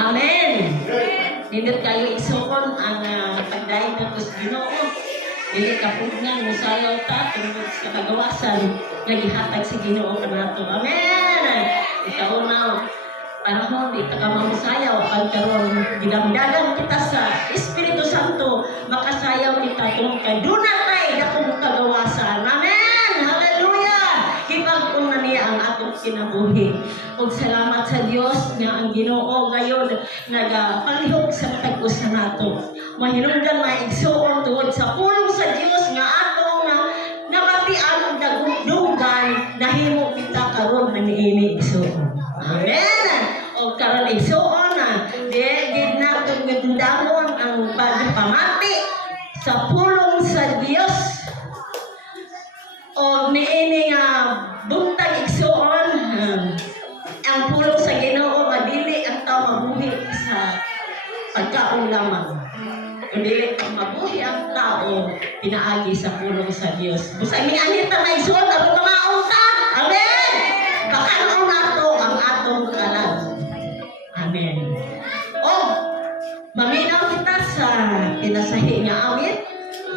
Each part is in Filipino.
Amen. Hindi kayo isuon ang pagdahin ng Ginoo. Dili kapugnan mo sayaw ta tungkol sa kagawasan nga gihatag si Ginoo kanato. Amen. Ikaw na panahon di ta ka mamusayaw pagkaron gidamdagan kita sa Espiritu Santo makasayaw kita tungkol dunay dakong kagawasan. Amen. Hallelujah. Kibag-on na niya ang atong kinabuhi. Ug salamat sa Dios nga ang Ginoo ngayon nagapalihok sa tag-us na nato. Mahinungdan maigsuon tungod sa pulong sa Dios nga atong nabapian og dagdugan nahimo kita karon maniini igsuon. Amen. O karon igsuon na di nato gidamon ang pagpamati sa pulong sa Dios. O niini nga buntag igsuon ang pulong sa Ginoo madili ang tao mabuhi sa pagkaon lamang. Dili ang mabuhi ang tao pinaagi sa pulong sa Dios. Busay mi anita na igsuon aron mamaon ta. Amen. Bakaon nato ang atong kalag. Amen. O maminaw kita sa pinasahi nga awit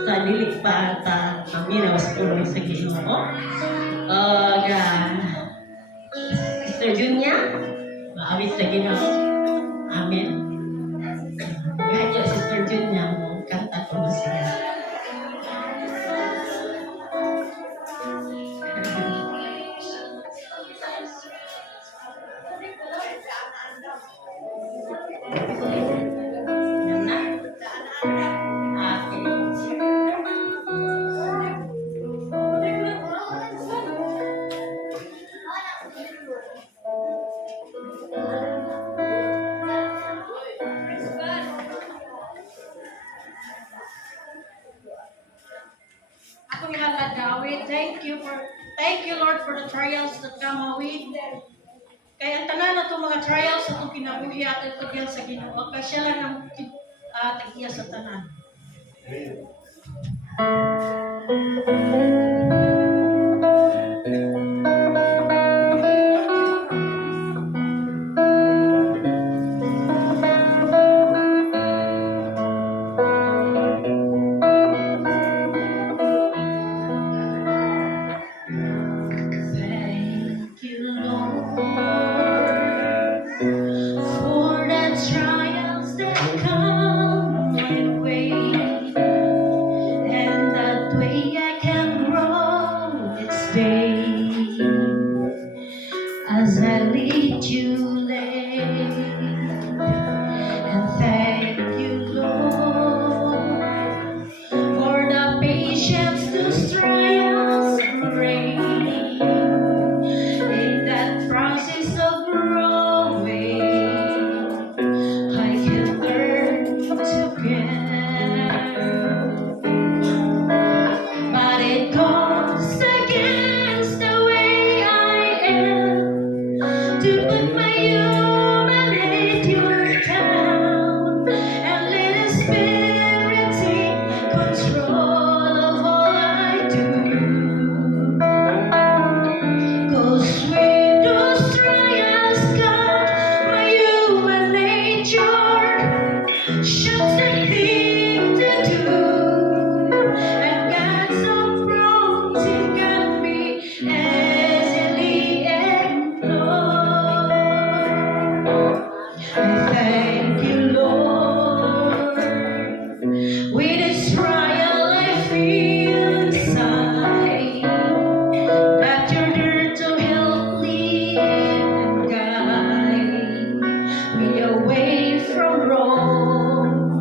sa dili pa ta maminaw sa pulong sa Ginoo. Sister Junya, maawit sa Ginoo. Amen. Ganyo, Sister Junya, mo kanta ko mo siya. Thank you, Lord, for the trials that come our way. Kaya ang tanan na itong mga trials sa itong kinabuhi at ito diyan sa Ginoo. Kaya siya lang ang tag-iya sa tanan. As I lead you late, and thank you, Lord, for the patience to trials bring. In that process of growing, I can learn to care, but it goes against the way I am. To put my humanity down and let the Spirit take control of all I do. 'Cause with those trials, God, my human nature shows the thing to do, and God's so prone to guide me easily and thank you, Lord. With this trial I feel inside that you're there to help lead and guide me away from wrong.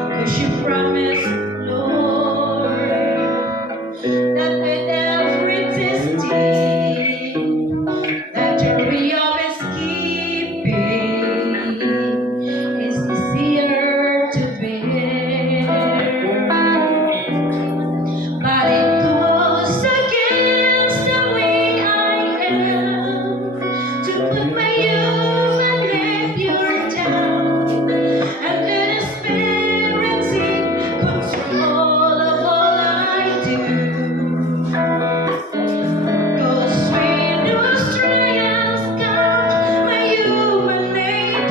'Cause you promised, Lord, that with every testing that your way of escaping is easier to bear. But it goes against the way I am to put my human nature down and let the Spirit take control of all I do. 'Cause with those trials, God, my human nature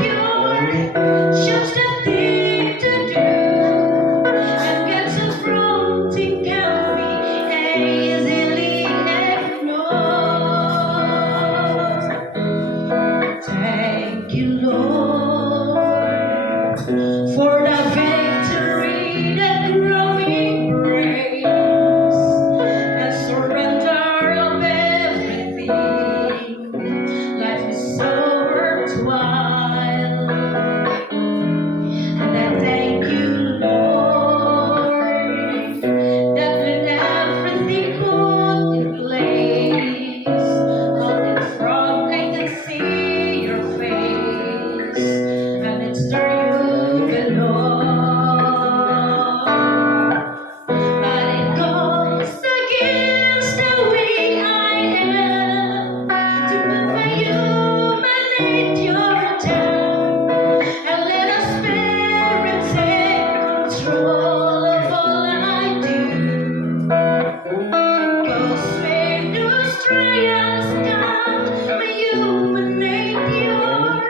human nature,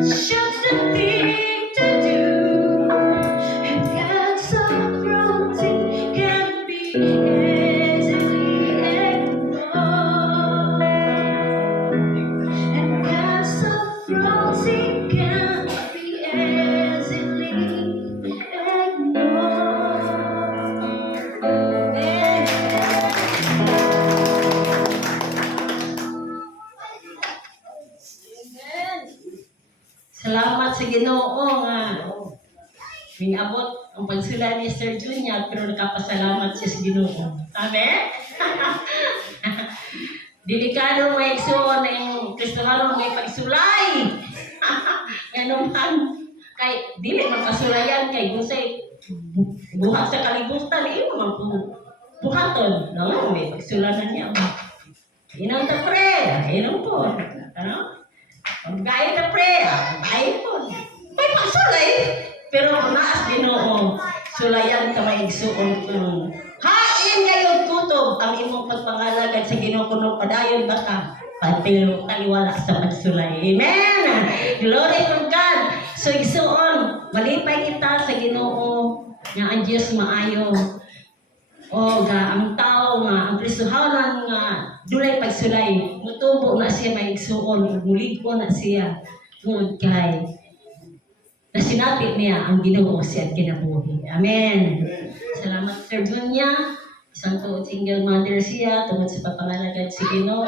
just a thing to do. And God's sovereignty can be easily ignored. And God's sovereignty can be easily ignored. Salamat sa Ginoo nga minabot ang pagsula ni Sir Junior pero nakapasalamat siya sa Ginoo. Amen? Delikado may igsoon ng Kristiyano may pagsulay. Ganun man. Kay dili magkasulayan kay gusay buhat sa kalibutan iyo man buhaton. No, may pagsulanan niya. Inom ta pre, inom po. Ano? Pag-gaya ta pre, ay po. May pagsulay. Pero naas Ginoo, sulayan ka may igsuon. Hain ngayon kutob ang imong pagpangalagad sa Ginoo kuno padayon ba ka? Patilo taliwala sa pagsulay. Amen. Glory to God. So igsuon, malipay kita sa Ginoo nga ang Dios maayo. O ga ang tao nga ang Kristohanan nga dulay pagsulay, mutubo na siya may igsuon, muligo na siya tungod kay na sinapit niya ang Ginoo siya at kinabuhi. Amen. Salamat Sir Dunya. Isang tuod single mother siya tungod sa papangalagad si Ginoo.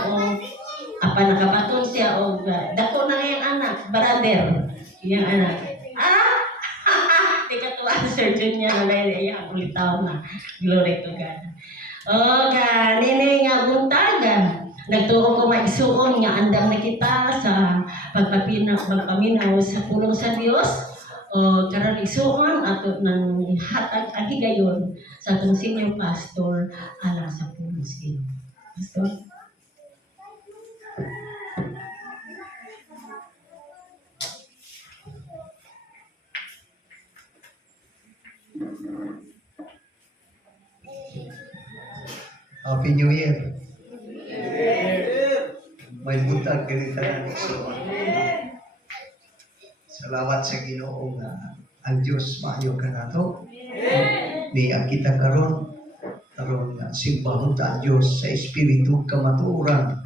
Apa nakabaton siya o dako na ngayong anak, brother. Iyang anak. Di katuwa Sir Dunya na may ang ulitaw na. Glory to God. O ka, nini nga buntaga. Nagtuo ko maigsuon nga andam na kita sa pagpaminaw sa pulong sa Dios. O karon igsuon ato nang hatag ang higayon sa atong senior pastor ala sa pulong sa Ginoo. Pastor. Happy New Year. May buntag ganito na igsoon. Salamat sa Ginoo nga ang Diyos maayo ka nato. Ni kita karon nga simbahon ta ang Diyos sa espiritu kamatuoran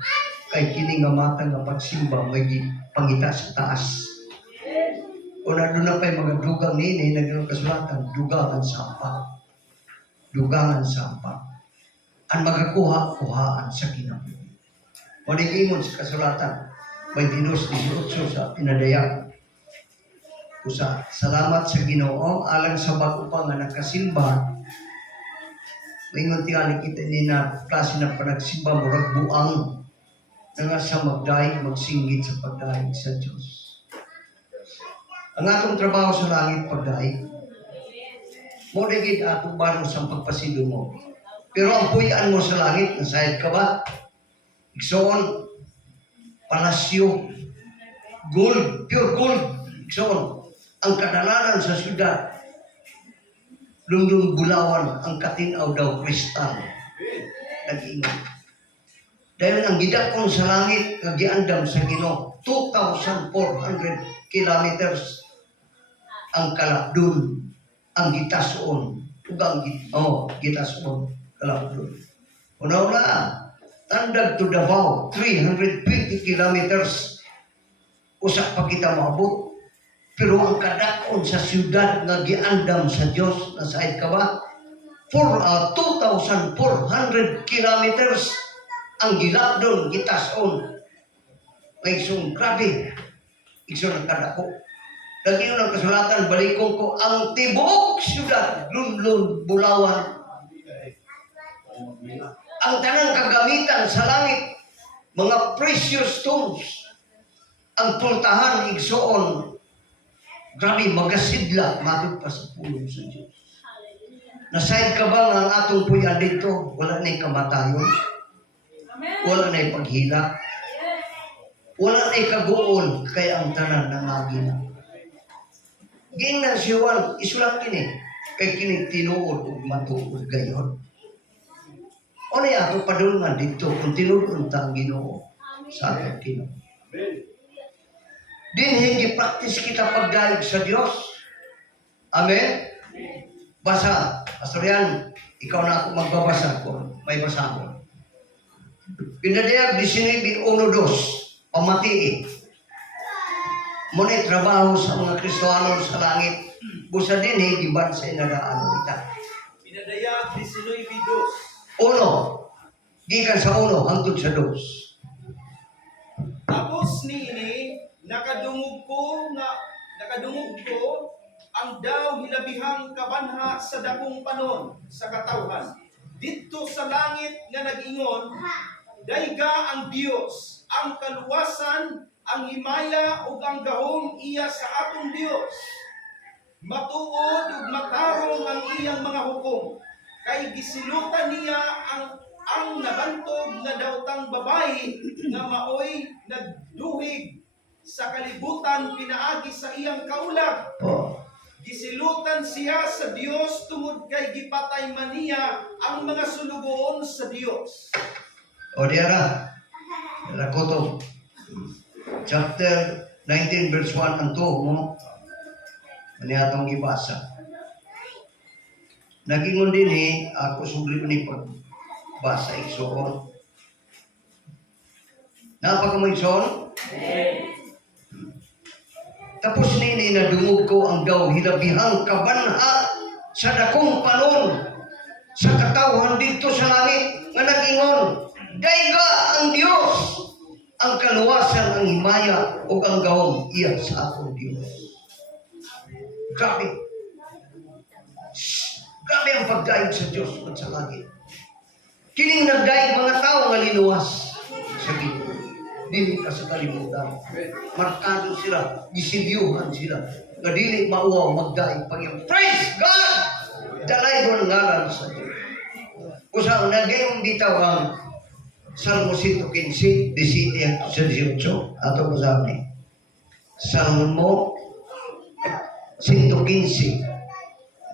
kay kini nga mata nga pagsimba may pangita sa taas. O doon na pa'y mga dugang nini na kasulatan, dugangan sampa. Dugangan sampa. Ang magakuha-kuhaan sa kinabuhi. O nag-ingon sa kasulatan, may dinos 18 sa pinadaya. Usa, salamat sa Ginoo alang sa bago pa nga nakasimba. Maingon tingali kita ni na klase ng panagsimba murag buang na nga sa magdaig, magsinggit sa pagdaig sa Diyos. Ang atong trabaho sa langit pagdaig, mo naging atong bano sa pagpasido mo. Pero ang puyaan mo sa langit, nasayad ka ba? Igsoon, palasyo, gold, pure gold. Igsoon, ang kadalanan sa syudad, lumlum bulawan, ang katinaw daw kristal. Nag-ingon. Dahil ang gidakon sa langit, nagiandam sa Ginoo, 2,400 kilometers ang kalapdun, ang gitasoon, gitasoon. Kalapdun. Una-una, Tandag to Davao, 320 kilometers. Usak pa kita maabot. Pero ang kadakon sa siyudad nga giandam sa Diyos, nasaid ka ba? 2,400 kilometers ang gilapdon, gitason. May isong grabe. Isong ang kadako. Lagi yun ang kasulatan, balikong ko, ang tibuok siyudad, lunlun, bulawan, ang tanang kagamitan sa langit, mga precious stones, ang pultahan, igsoon, grabe, magasidla, matod pa sa pulong sa Diyos. Nasayad ka ba nga ang atong puyan dito? Wala na'y kamatayon, wala na'y paghila, wala na'y kaguon, kaya ang tanan nangagina. Gingnan siya, isulat kini, kay kini tinuod o matuod gayon. O na ato padulungan dito kung tinuod ang Ginoo sa ating Ginoo. Dinhi practice kita pagdaig sa Dios. Amen. Basa, Pastor Yan, ikaw na ako magbabasa ko. May basa ko. Pinadayag 19:1-2, pamatii. Muna'y trabaho sa mga Kristiyano sa langit. Busa din giban sa inadaan kita. Pinadayag 19:2. Uno, gikan sa uno, hangtod sa dos. Tapos niini nakadungog ko ang daw hilabihang kabanha sa dakong panon sa katawhan. Dito sa langit nga nag-ingon, dayga ang Dios, ang kaluwasan, ang himaya ug ang gahom iya sa atong Dios. Matuod ug matarong ang iyang mga hukom. Kay gisilutan niya ang nabantog nga dawtang babayi nga maoy nagduhig sa kalibutan pinaagi sa iyang kaulag. Oh. Gisilutan siya sa Dios tungod kay gipatay man niya ang mga sulugoon sa Dios. O diara, ko to. Chapter 19 verse 1 and 2 mo. Ano atong ibasa. Nagingon din ako sugli ni pagbasa igsoon. Napakamayson? Tapos nini nadungog ko ang daw hilabihang kabanha sa dakong panon sa katawhan dito sa langit nga nagingon, dayga ang Dios, ang kaluwasan, ang himaya o ang gawong iya sa akong Dios. Grabe. Grabe ang pagdaig sa Diyos at sa langit. Kining nagdaig mga tao nga linuwas sa Ginoo. Dili ka sa kalimutan. Markado sila, gisibyuhan sila. Nga dili mauwaw magdaig pag praise God! Dalay mo ng ngalan sa Diyos. Usa nagayong bitaw ang Salmo 115, 17 sa 18. Ato mo sa amin. Salmo 115.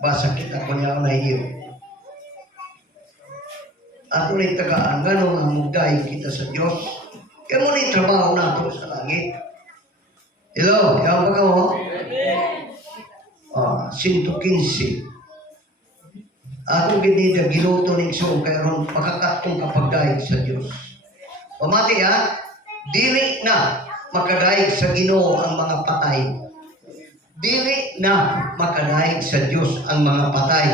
Basa kita ko niya na iyo. Ato na tagaan, gano'n ang magdaig kita sa Diyos. Kaya mo na trabaho nato sa langit. Hello, yan ba ka mo? 115. Ako ginida, giluto ng so, kaya ron makakatong kapagdaig sa Diyos. Pamati ha, dili na makadaig sa Ginoo ang mga patay. Dili na makadaig sa Diyos ang mga patay.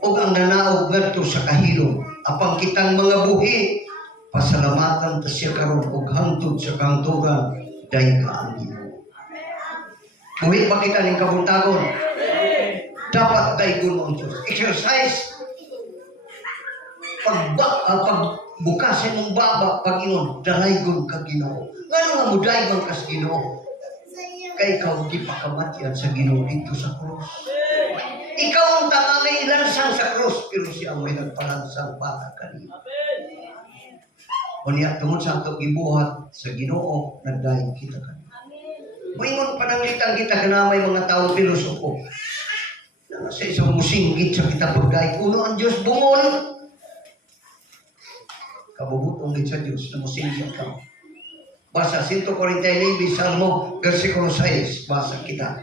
O ang nanaog ngadto sa kahilom, apang kitang mga buhi, pasalamatan ta siya karon og hangtod sa kahangturan, daig ka ang Ginoo. Buhi pa kita ning kabuntagon. Dapat daygon ang Diyos. Exercise. Pagbukasin ng baba, Panginoon, dalaygon ka Ginoo. Ngano nga mo daygon ka sa Ginoo? Kay ikaw di pakamatyan sa Ginoo dito sa krus. Ikaw ang tangangay ilansang sa krus, pero siya mo'y nagpalansang para kanina. O niya, tungod sa atong gibuhat sa Ginoo, nagdaig kita kanina. Moingon pananglitan kita kanamay mga taong pilosopo. Sa isang musinggit sa kita pagdaig. Uno ang Diyos bungol. Kabubutong din sa Diyos na musinggit ka. Basa 149 Salmo versikulo 6. Basa kita.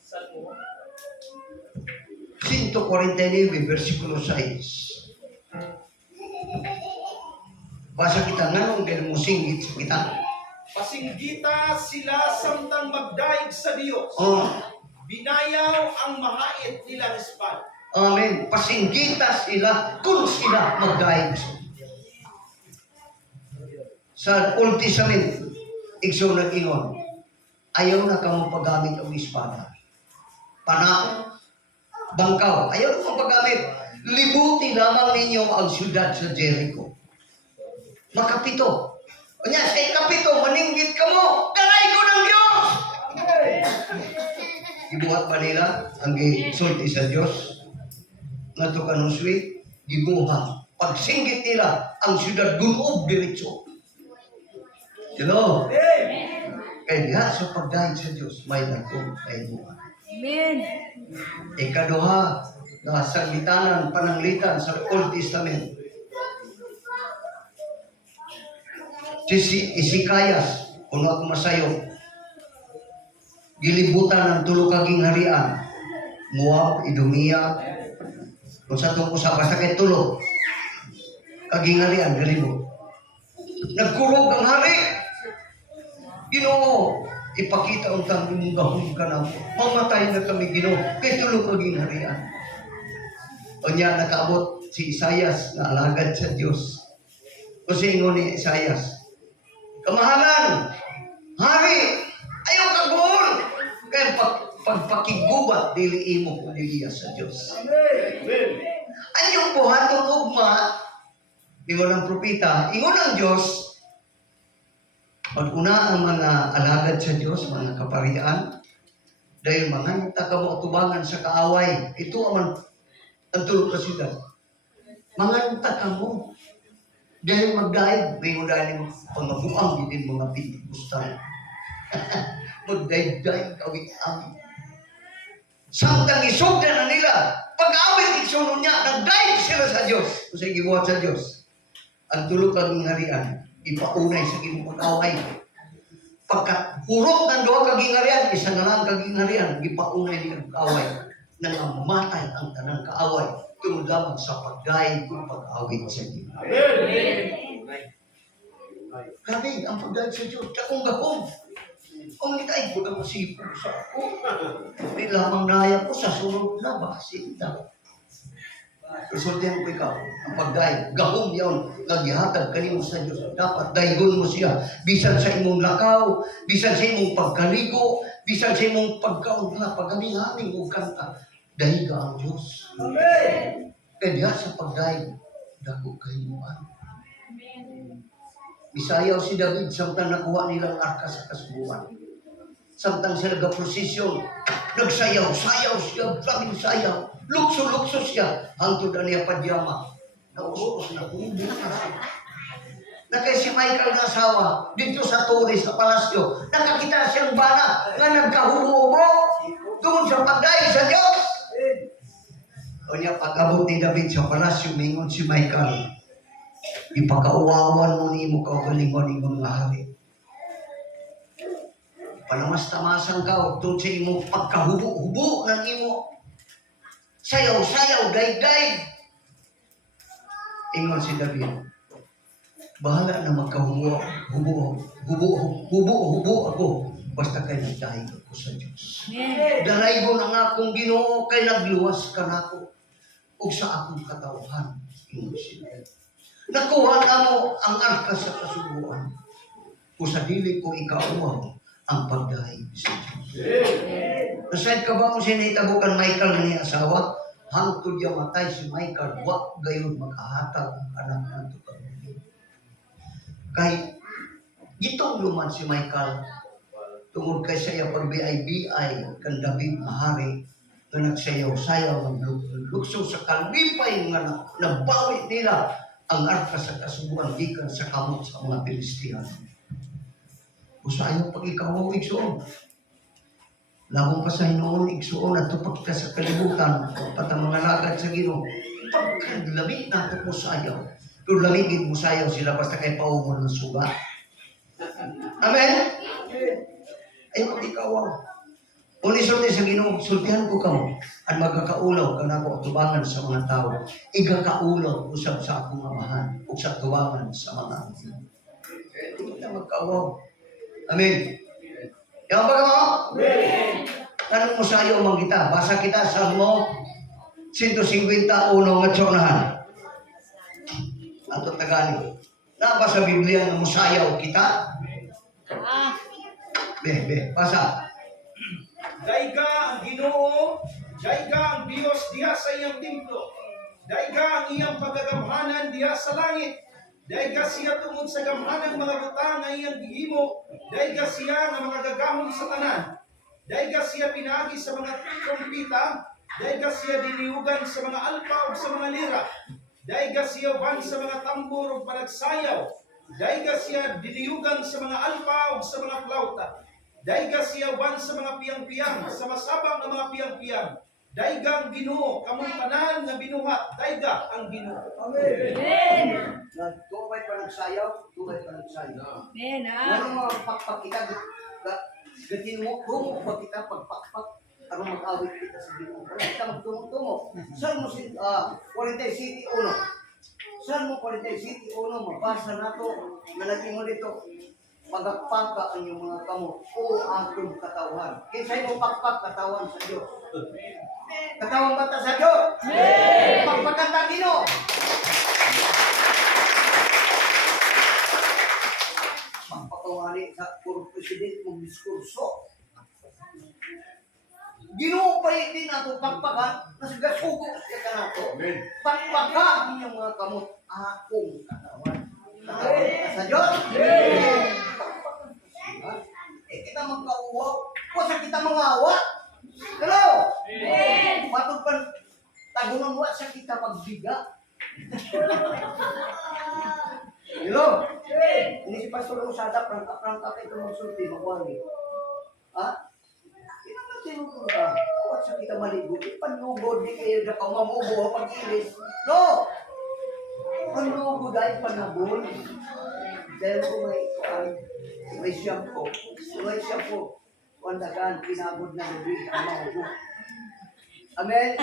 Salmo 149 versikulo 6. Basa kita nganong din musinggit sa kita. pasinggita sila samtang magdaig sa Dios. Oh. Binayaw ang mahait nila espada. Amen. Pasinggita sila kung sila magdaig sa Old Testament. Igso nag-ingon, ayaw na kang paggamit ang espada. Panao, bangkaw, ayaw na kang paggamit. Libuti lamang ninyo ang siyudad sa Jericho. Makapito. O niya, sa ikapito, maninggit ka mo. Dalay ko ng Diyos! Ibuhat ba nila ang gisulti sa Diyos? Nga to kanuswi, gibuhat. Pagsinggit nila ang siyudad gunob diretso. Hello? Kaya diha sa pagdaig sa Diyos, may nagkong kaibuhan. Amen. Ikaduha, na sanglitanan, pananglitan sa Old Testament. Si Isikayas, kuno ako masayo, gilibutan ng tulo ka gingharian, Moab, Idumea, kung sa itong usa, basta kay tulo, kagingharian, galibot. Nagkurog ang hari. Ginoo, ipakita ang tanong gahong ka na. Mamatay na kami, Ginoo, kay tulo ka gingharian. O niya, nakaabot si Isayas na alagad sa Diyos. O ingon ni Isayas, kamahalan, hari, ayaw kagol. Kaya pagpakigubat, dili imo kung diliya sa Diyos. Anyong buhaton ugma, ingon ang propita, ingon ang Diyos, pag-una ang mga alagad sa Diyos, mga kaparian, dahil mga takamo tubangan sa kaaway, ito ang tulog ka sila. Mga takamo, dahil magdaig, may unanin pangabuang din mga pinagustan. Magdaig-daig kawit amin. Samtang isugdan na nila, pag-awit iksunod niya, nagdaig sila sa Diyos. Kung sa'yo gibuhat sa Diyos, ang tulog kang harian, ipaunay sa ginong pag-away. Pagkat hurot ng doha kagingarian, isa na lang kagingarian, ipaunay ng pag-away. Nang mamatay ang tanang kaaway, tungod lamang sa pagdaig kung pag-awit sa Diyos. Grabe, ang pagdaig sa Diyos, kakong-gakong. Kung nitay ko na masipon sa ako, may lamang naya ko sa sunod na basin na. Resultihan ko ikaw, ang pagdaig, gahong yun, naghihatag kanimo sa Diyos. Dapat daigon mo siya, bisan sa imong lakaw, bisan sa imong pagkaligo, bisan sa imong pagkaunla, paghaming-haming o kanta, dahiga ang Diyos. Kaya diya sa pagdaig, dako kayo ano. Isayaw si David, samtang nakuha nilang arka sa kasubuan. Samtang siya nag-prosesyon, nagsayaw-sayaw siya, daming sayaw, lukso-lukso siya, hangtod na niya padyama. Nausos na kundi na siya. Na kay si Michael na asawa, dito sa Torres, sa palasyo, nakakita siyang bana nga nagkahubo-hubo doon sa pagdaig sa Diyos. O niya, pag-abot ni David sa palasyo, mingon si Michael, ipakauwawan mo ni mo kaugalingon ng mga hari. Panamas-tamasan ka, doon sa imo pagkahubo-hubo ng imo. Sayaw-sayaw, daig-daig. Ingon si David, bahala na magkahubo, hubo ako, basta kay nagdaig ako sa Diyos. Dalay ko na nga akong Ginoo, kay nagluwas ka na ako, o sa akong katawhan. Ingon si David. Nakuha na mo ang arka sa kasubuan, o sa dili ko ikauwaw ang pagdaig sa Diyos. Nasad ka ba mo sinitabukan Michael na niya asawa? Hangtod niya matay si Michael, wak gayon makahatag ang anak ng tukang. Kay gitong luman si Michael, tungod kay siya pag-BI-BI, kan David mahari, na nagsayaw-sayaw, naglukso sa kalipay nga nabawi nila ang arka sa kasubuan gikan sa kamot sa mga Pilistiyano. Kung saan yung pag-ikaw igsoon. Labong pa sa hinoon igsoon at tupag ka sa kalibutan at ang mga lagad sa Ginoo. Pagkaglamig nato mo sayaw. Kung lamigin mo sayaw sila basta kay paumon ng suga. Amen? Ay pag-ikaw Uni-sulti sa Ginoo, sultihan ko kamo at magkakaulaw ka na ako tubangan sa mga tao. Igakaulaw usab sa akong amahan o sa tubangan sa mga angkin. Hindi na magkaawaw. Amen. Yan ba mo? Amen. Tanong mo sa iyo mang kita. Basa kita sa mo 151 nga tsonahan. Ato Tagalog. Na ba sa Biblia na musayaw kita? Basa. Daiga ang Ginoo, daiga ang Diyos diha sa iyang templo. Daiga ang iyang pagagamhanan diha sa langit. Daiga siya tungod sa gamhanang mga butang nga iyang gihimo. Daiga siya nga mga gagamon sa tanan. Daiga siya pinagi sa mga trompita. Daiga siya diniugan sa mga alpa o sa mga lira. Daiga siya ban sa mga tambor o panagsayaw. Daiga siya diniugan sa mga alpa o sa mga flauta. Daiga siya ban sa mga piyang-piyang, sa masabang ng mga piyang-piyang. Daiga ang Ginoo, kamong tanan nga binuhat. Daiga ang Ginoo. Amen. Nagtumay pa nagsayaw, Tuway ka ng sayo. Amen. Ano mga pakpak kita, gatin mo, tumo pa kita pagpakpak, aron mag-awit kita sa Ginoo. Para kita magtumo-tumo. Saan mo si Quality City 1? Saan mo Quality City 1? Mabasa na to, nalagay mo dito. Pagpaka ang iyong mga kamot o atong katawan. Kinsay mo pakpak katawan sa Diyos. Katawan ba ta sa Diyos? Pakpakan ta Ginoo. Pagpakawali sa puro president mong diskurso. Ginoo pa din nato pakpakan, nasugasugo siya ka nato. Pakpaka ang inyong mga kamot, akong katawan. Katawan ka sa Diyos. Kita magkauwaw. O sa kita mangawa. Hello? Patod pa tagunan mo sa kita magbiga. Hello? Ini si Pastor Usada, prangka kayo magsulti, magwali. Ha? Tinuturo ka. O sa kita maligo. Panlugod, di kayo na pamamubo, pag-ilis. No! Panlugod ay panabon. Dahil ko may shampoo. May shampoo. Wandagan, pinabod na gabi ang mahubo. Amen?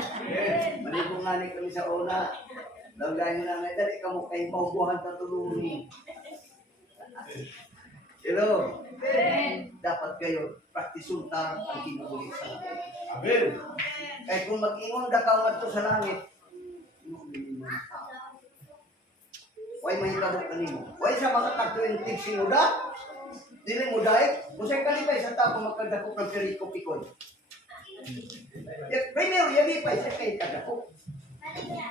Maligo nga ni kami sa una. Lagay mo na nga, dali ka mo kayo mahubuhan na tulungi. Hello? Dapat kayo praktisunta ang kinukulit sa langit. Amen. Kaya kung mag-ingon ka ka sa langit, why mahikabot ka nimo? Why sa mga tagtuing tigsing muda? Dili mo dahil? Musay kalipay sa tapo magkadakop ng periko-pikoy. Primero, yalipay siya kayo kadakop.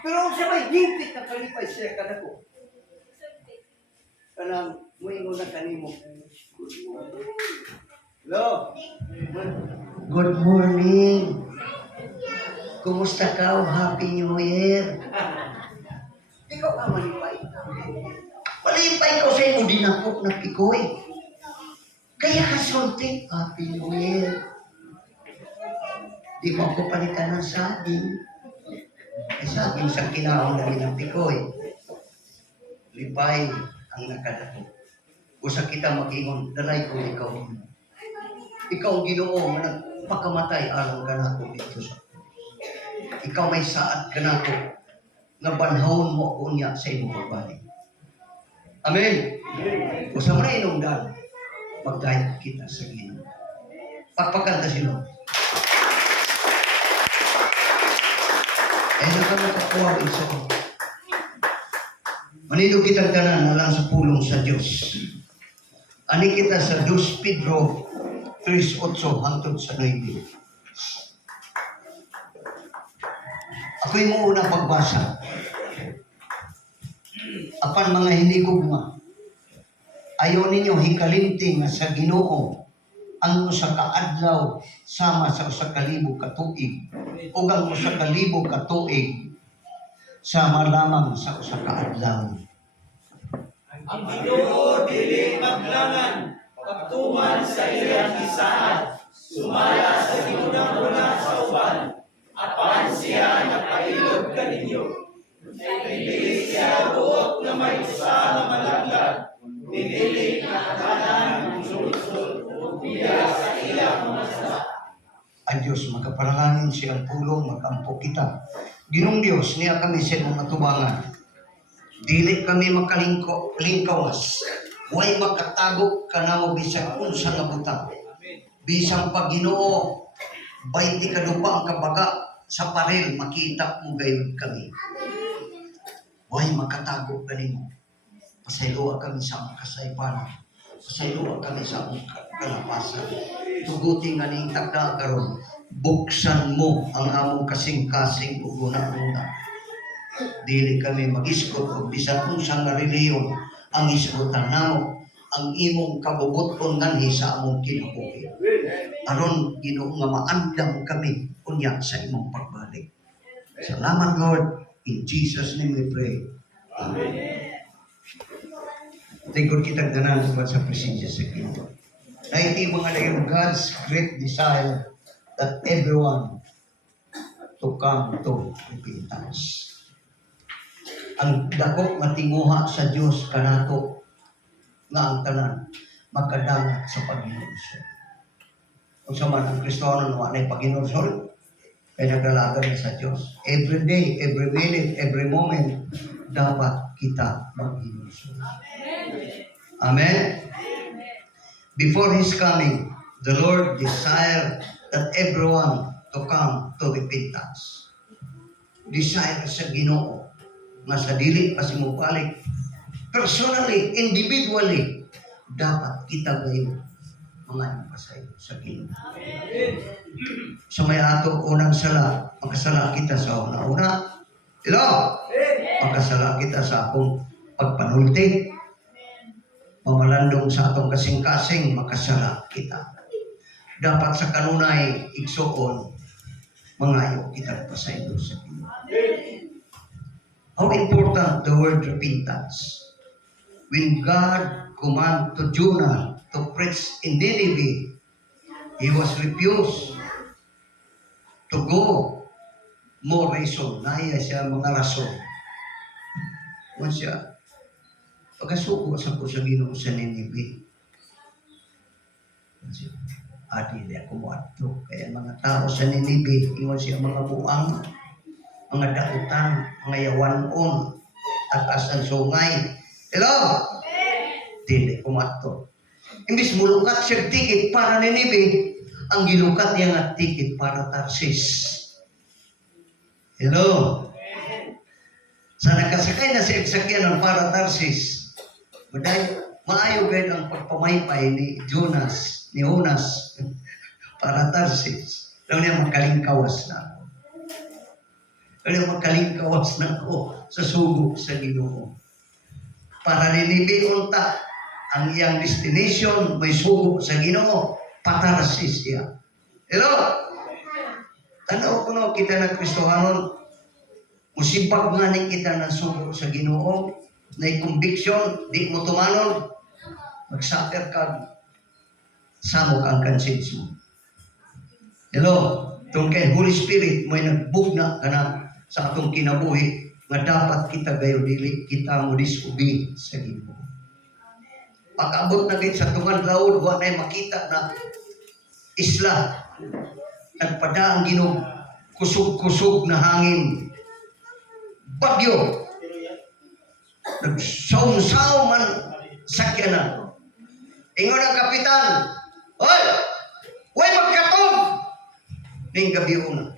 Pero kung siya may hingpit na kalipay siya kadakop. Kanang muingon na kanimo. Hello? Good morning. Kumusta ka? Happy New Year. Ikaw ka malipay. Malipay ko sa imo dinakop na pikoy. Kaya kasulti, Happy New Year. Di mo ako palitan ng saging. Ay saging sa kinaon na ng pikoy. Lipay ang nakadakop. O sa kita mag-ingon, dalay ko ikaw. Ikaw ang Ginoo nga nagpakamatay alang ganako dito sa. Ikaw may saad ganako nga banhawon mo unya sa imong pagbalik. Amen. Usa man na inungdan, magdayeg kita sa Ginoo. Pagpakanta sila. Ay nakakakuha isa ko. Manilo kitang tanan na lang sa pulong sa Diyos. Ani kita sa 2 Pedro 3:8 hangtod sa 9. Ako'y mo una pagbasa. Apan mga hinigugma, ayaw ninyo hikalinting nga sa Ginoo ang usa ka adlaw sama sa usa ka libo ka tuig ug ang usa ka libo ka tuig sama lamang sa usa ka adlaw. Ang Ginoo dili maglangan, pagtuman sa iyang isaad, sumala sa ginuna sa uban, apan siya napailog kaninyo. Dili siya buok na may usa na malaglag, dinili na kanan ng sulsul o biya sa ilang mga sala. Ang Diyos magkaparalangin siyang pulong makampo kita. Ginong Diyos niya kami sa mga tubangan. Dili kami makalingkawas. Huwag makatago ka na mo bisang unsa nga butang. Bisang Pagginoo, 20 kadupang kabaga sa parel makita mo gayud kami. Huwag makatago kanimo. Pasayloa kami sa among kasaypanan. Pasayloa kami sa among kalapasan. Tuguting nga ning tagda karon. Buksan mo ang among kasing-kasing ug una-una. Dili kami mag-iskot o bisan unsang nga reliyon ang isgotan namo ang imong kabubuton nganhi sa among kinabuhi. Aron Ginoo nga maandam kami unya sa imong pagbalik. Salamat Lord, in Jesus name we pray. Amen. Tingkod kitang tanan sa presensya sa Ginoo. Naiti mga layon God's great desire that everyone to come to repentance. Ang dakop nga tinguha sa Dios kanato nga ang tanan makadangat sa paghinulsol. Kung sa man ang Kristiyano na wala paghinulsol, ay naglalagay na sa Diyos. Every day, every minute, every moment, dapat kita maghinulsol. Amen? Before His coming, the Lord desired that everyone to come to repentance. Desire sa Ginoo nga sa dili pa si mupalik. Personally, individually, dapat kita ngayon mga ipasayo sa Ginoo. Sa may ato unang sala, makasala kita sa una-una. Hello? Makasala kita sa akong pagpanulti. Mamalandong sa atong kasing-kasing, makasala kita. Dapat sa kanunay, igsoon, mangayo kita pasayo sa Ginoo. How important the word repentance. When God commanded to Jonah to preach in Nineveh, he was refused to go. More reason. Naya siya mga rason. Ano siya? Pagkasuko sa ko sa Ginoo sa Nineveh. Ano siya? Adi, di ako mo ato. Kaya mga tao sa Nineveh, ingon siya mga buang, mga dautan, mga yawanon, takas ang sungay. Hello? Dili ko mato. Imbis mulukat siya ticket para Nineveh, ang gilukat niya nga ticket para Tarsis. Hello? Sa nakasakay na siya sakyan ng para Tarsis, maayo gayud ang pagpamaypay ni Jonas, para Tarsis. Daw niya magkalingkawas na ako. Daw niya magkalingkawas na ako sa sugo sa Ginoo. Para Nineveh unta, ang iyang destination, may sugo sa Ginoo, patarsis siya. Hello? Tanaw ko no, kita na Kristohanon, musibag nga ni kita na sugo sa Ginoo, na conviction, di mo tumanon, magsakir ka, samok ang kansenso. Hello? Itong kay Holy Spirit, may nagbugna ka na sa atong kinabuhi, nga dapat kita gayo dili, kita mo disubi sa Ginoo. Pag-abot na gayud sa tungan laod, wa na makita na isla. Nagpada ang Ginoo, kusog-kusog na hangin. Bagyo. Nagsaw-saw man sakyanan. Ingon ang kapitan, "Hoy! Way magkatog!" Ning gabi una.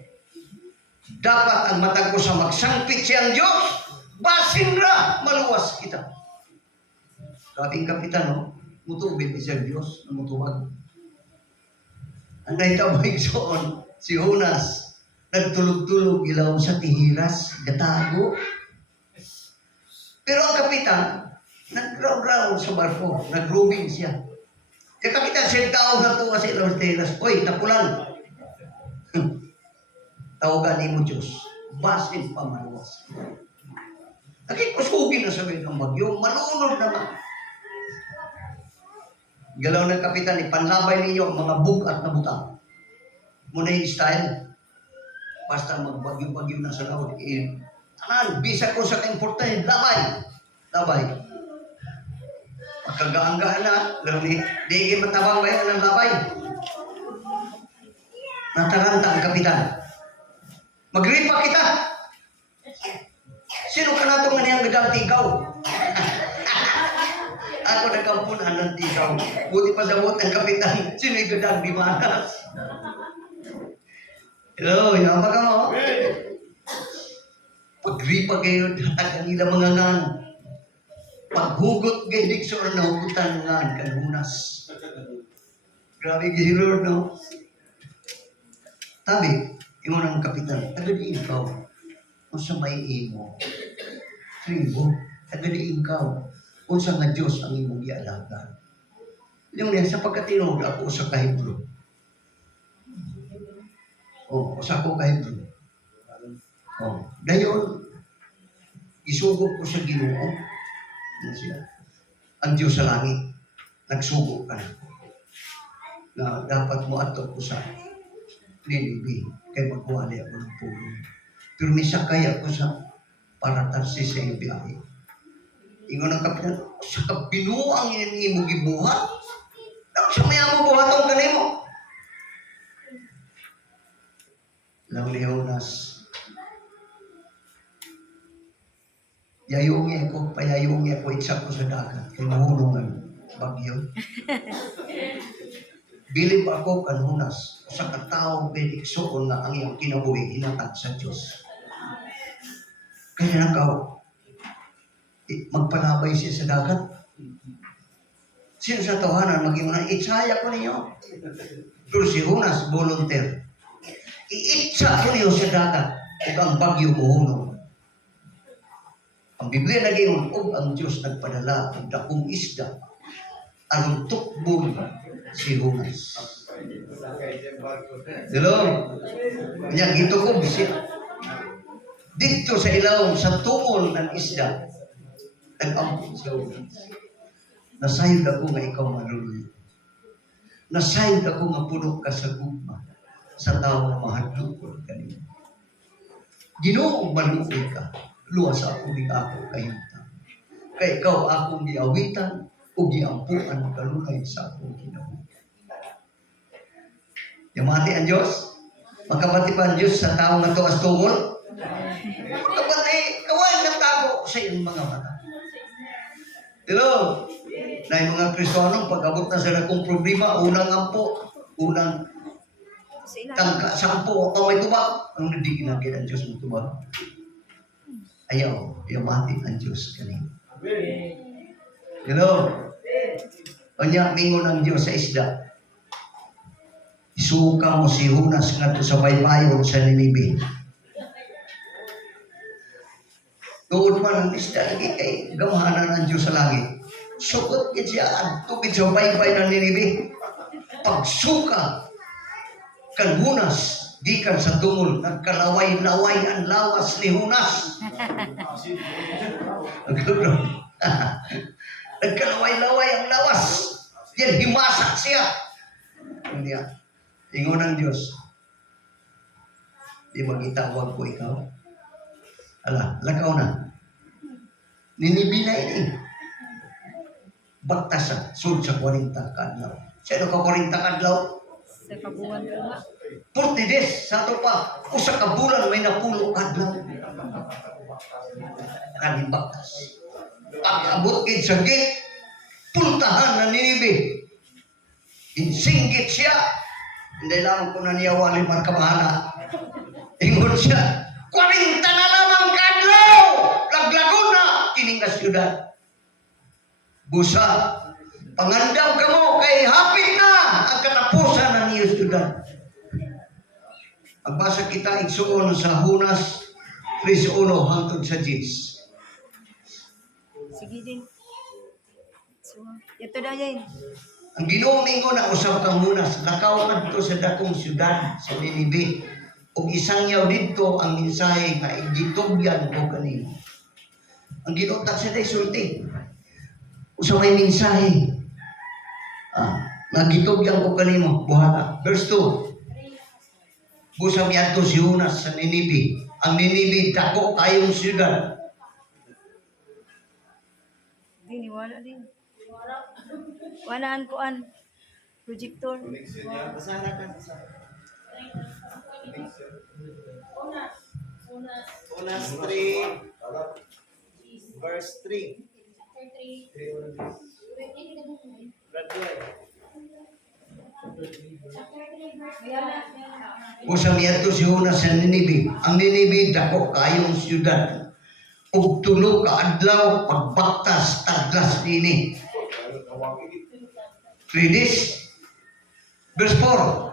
Dapat ang matag ko sa magsangpit siyang Diyos, basin ra, maluwas kita. Kaping kapitan, no? Mutubig siyang Diyos, na mutuwag. Ang naitabay soon, si Jonas, nagtulog-tulog ilaw sa tihiras, gatago. Pero ang kapitan, nag-round sa barko, nag-roaming siya. Kaya kapitan, siya tao na ito kasi ilaw sa tihiras. Oy, tapulan. Tawagan ni mo Diyos, basin pa maluwas. Nakikusugin na sabihin ng bagyo, malunod naman. Galaw ng kapitan, ipanlabay ninyo ang mga bugat na butang. Muna yung style. Basta magbagyo-bagyo na sa laod. Tanan, bisa ko sa importante, labay. Labay. Pagkagaanggaan na, di matabang ba yun ng labay? Nataranta ang kapitan. Magripa kita. Sino ka na itong ganyan gadang tigaw? Ako nagkampunan ng tigaw. Buti pa damot ang kapitan. Sino yung gadang di manas? Hello, yama ka mo? Pagripa kayo, hatag nila mga ngan. Paghugot kayo, diksor na hugutan ngan, kanunas. Grabe kayo, Lord, no? Tabi, ingon ang kapitan, tagadiin ikaw. Kung sa may imo, tribo, tagadiin ikaw. Kung sa nga Diyos ang imong ialagan. Yung niya, sapagkat tinog ako sa kahibro. O, sa ako kahibro. O, dayon, isugod ko sa Ginoo. Ano siya? Ang Diyos sa langit, nagsugo ka na. Na dapat mo ato ko sa Nineveh, kay magkuhali ako ng pulo. Pero may sakay ako sa para Tarsis sa iyong biyahe. Ingon ang kapitan, sa binuang ini mo gibuhat. Dapat siya maya mo buhatong kanimo. Lang ni Jonas. Yayungi ako, payayungi ako, itsak ko sa dagat. Kaya mahulong ang bagyo. Bilib ako kanunas sa katao bediksoon nga ang iyang kinabuhi hinatag sa Diyos. Kaya nakaw, magpanabay siya sa dagat. Sino sa tawanan mag-iunan, itsaya ko ninyo. Pero si Jonas, volunteer. Iitsa ko niyo sa dagat ug ang bagyo mohulong. Ang Biblia nag-iyon, ug ang Diyos nagpadala og dakong isda aron tukbon si Jonas. Hello? Kanya gitukob siya. Dito sa ilawom, sa tumol ng isda, nag-ampun si Jonas. Nasayod ako nga ikaw maluluyo. Nasayod ako nga puno ka sa gugma sa tao na mahadlukod kanina. Ginoong maluoy ka, luwas ako ni ako kayutan. Kaya ikaw akong giawitan o giampuan kalunay sa akong kinabuhi. Yamati ang Diyos? Magkabati pa ang Diyos sa tao na to as tungol? Magkabati, kawain ng tago sa iyong mga mata. Hello? Na yung mga Kristoanong, pag-abot na sila kung problema, unang ampo, unang tangka, sampo, o may tubag. Anong nadigin natin ang Diyos mo tubag? Ayaw, yamati ang Diyos kanina. Hello? Kanya, mingon ang Diyos sa isda. Isuka mo si Jonas nga to sa baybayon sa Ninibe. Tuod man ang isda lagi kay gamahanan ng Diyos sa langit. Sukot kit siya ang tubig sa baybay ng Ninibe. Pagsuka kan Jonas gikan sa tungol nagkalaway-laway ang lawas ni Jonas. Nagkalaway-laway ang lawas. Yan himasak siya. Hindi yan. Ingon ng Diyos. Di magitawag ko ikaw. Ala, lakaw na. Ninibe na ini. Bagtasa, sud sa 40 kadlaw. Sino ka 40 kadlaw? Sa kabuhan ko nga. 40 days, sa ito pa. Usa ka bulan may napulo kadlaw. Kaning bagtas. Pag-abot kid sa gate, puntahan na Ninibe. Insinggit siya. Hindi lang ko na niya wali markamahana. Ingon siya, 40 na lamang kadlaw! Laglagon na! Kining ka siyudad. Busa, pangandam ka mo kay hapit na ang katapusan ng iyong siyudad. Magbasa kita igsuon sa Jonas 3:1 hangtod sa 10. Sige din. So, ito na yan. Ang Ginoo mingo na usab kang Jonas, lakaw adto sa dakong syudad sa Ninibe. Ug isangyaw didto ang mensahe nga igitugyan ko kanimo. Ang Ginoo sa day sulti. Usa may mensahe. Nga gitugyan ko kanimo, buhata. Verse 2. Busa miadto si Jonas sa Ninibe. Ang Ninibe dako kayong syudad. Dini, wala din. Walaan ko an. Projector. Jonas 3, verse 3. Busa miadto si Jonas sa Ninibe. Ang Ninibe dako kayong syudad. Ug tulo ka adlaw pagbaktas taglas dini. 3 days. Verse 4.